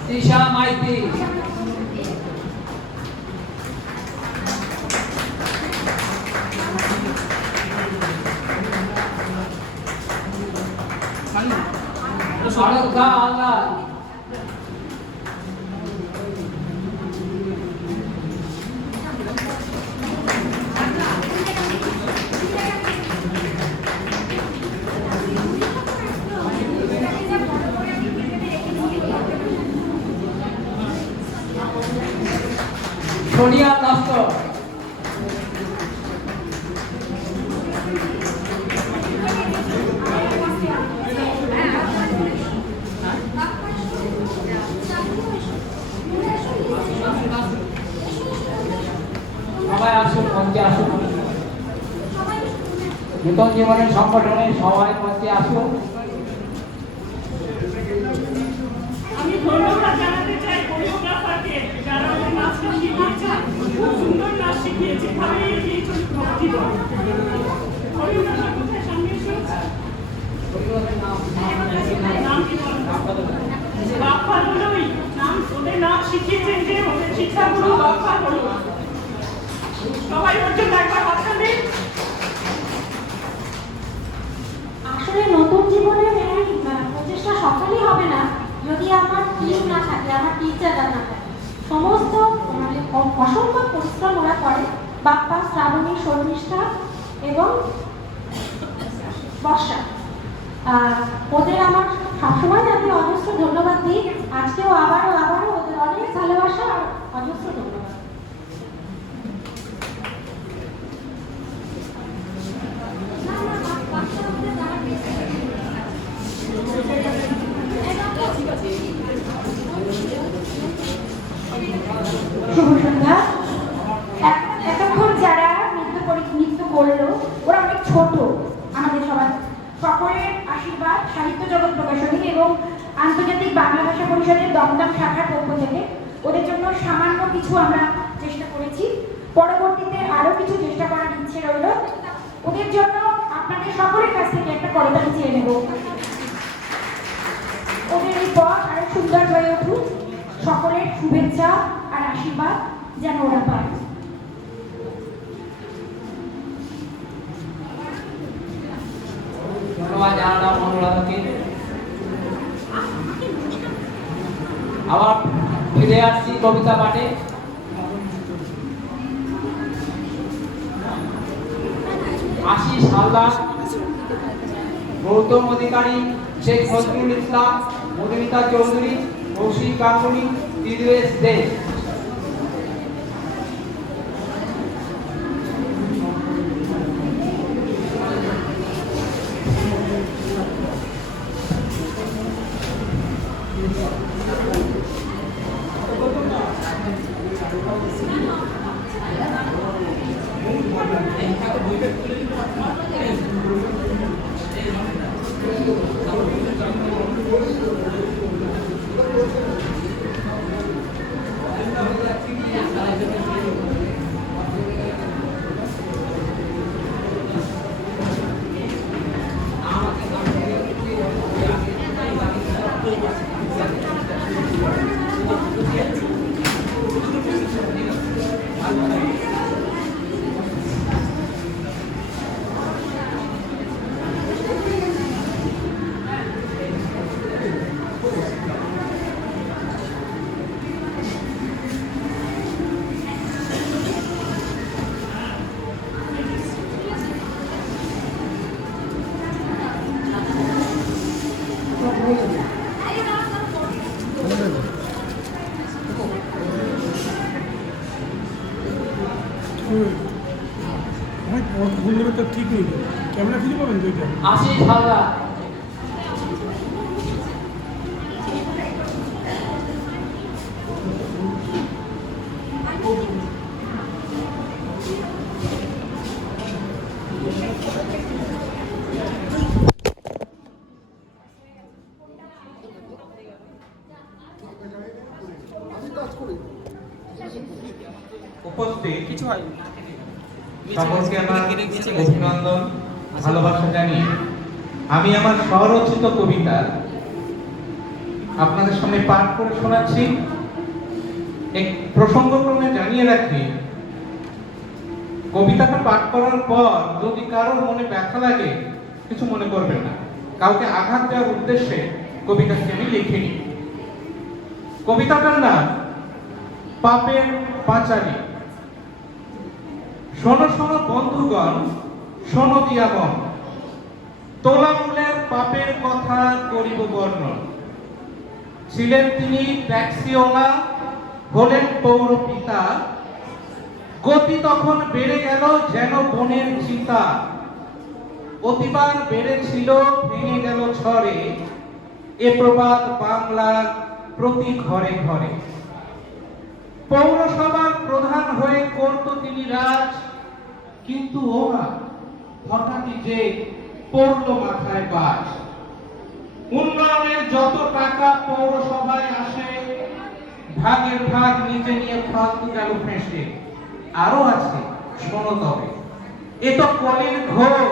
তৃষা মাইতি, আরোগ্যা আল্লাহ, সোনিয়া দত্ত, সবাই আসুন মঞ্চে আসুন, নূতন জীবনের সংগঠনে সবাই মঞ্চে আসুন। আমি ধন্যবাদ জানাতে চাই কোরিওগ্রাফারকে, যারা আমাদের নাচটা শিখিয়েছে, খুব সুন্দর নাচ শিখিয়েছে, ভাবে এগিয়ে চলে জীবন। কোরিওগ্রাফার কোথায় সামনে এসে বাপ্পা হলোই নাম, ওদের নাচ শিখিয়েছেন যে ওদের শিক্ষাগুরু বাপ্পা হলো। সবাই ওর জন্য একবার হাতটা দিন। আসলে নতুন জীবনের এই প্রচেষ্টা সকালই হবে না যদি আমার টিম না থাকে, আমার টিচাররা না থাকে। সমস্ত মানে অসংখ্য পরিশ্রম ওরা করে, বাপ্পা, শ্রাবণী, শর্মিষ্ঠা এবং বর্ষা। ওদের আমার সবসময় আমি অজস্র ধন্যবাদ দিই। আজকেও আবারও ওদের অনেক ভালোবাসা আর অজস্র ধন্যবাদ। শুভ সন্ধ্যা। এতক্ষণ যারা নৃত্য করলো ওরা অনেক ছোট, আমাদের সবার সকলের আশীর্বাদ সাহিত্য জগৎ প্রকাশনী এবং আন্তর্জাতিক বাংলা ভাষা পরিষদের দমদম শাখার পক্ষ থেকে ওদের জন্য সামান্য কিছু আমরা চেষ্টা করেছি। পরবর্তীতে আরো কিছু চেষ্টা করার ইচ্ছে রইল। ওদের জন্য আপনাদের সকলের কাছ থেকে একটা করতালি চেয়ে নেব। ওদের এই পথ আরো সুন্দর হয়ে উঠুক, সকলের শুভেচ্ছা আর আশীর্বাদ যেন ওরা পায়। ধন্যবাদ জানালাম অনুরাধাকে। আবার ফিরে আসছি কবিতা পাঠে। আশিস হালদার, গৌতম অধিকারী, শেখ নজরুল ইসলাম, মধুমিতা চৌধুরী, কৌশিক গাঙ্গুলি, ত্রিদেশ দে। আমার তো ঠিক নেই, ক্যামেরা খুঁজে পাবেন তো? আসি ঝালরা। উপস্থিত কিছু হয়নি, সকলকে আমার অভিনন্দন, ভালোবাসা জানিয়ে আমি আমার স্বরচিত কবিতা আপনাদের সামনে পাঠ করে শোনাচ্ছি। এক প্রসঙ্গক্রমে জানিয়ে রাখি, কবিতাটা পাঠ করার পর যদি কারোর মনে ব্যথা লাগে কিছু মনে করবেন না, কাউকে আঘাত দেওয়ার উদ্দেশ্যে কবিতাটি আমি লিখিনি। কবিতাটার নাম পাপের পাঁচালী। শোনো শোনো বন্ধুগণ, শোনো দিয়াগণ, তোলামূলের পাপের কথা করিব বর্ণন। ছিলেন তিনি ট্যাক্সিওয়ালা, হলেন পৌর পিতা, গতি তখন বেড়ে গেল যেন বনের চিতা। অতিবার বেড়েছিল ভেঙে গেল ঝড়ে, এ প্রবাদ বাংলার প্রতি ঘরে ঘরে। পৌরসভার প্রধান হয়ে করত তিনি রাজ, কিন্তু ওরা হঠাৎই যে পড়লো মাথায় বাজ। উন্নয়নের যত টাকা পৌরসভায় আসে, ভাগের ভাগ নিজে নিয়ে ফালতু গেল ফেঁসে। আরো আছে, শোনো তবে, এ তো কলির ঘোর,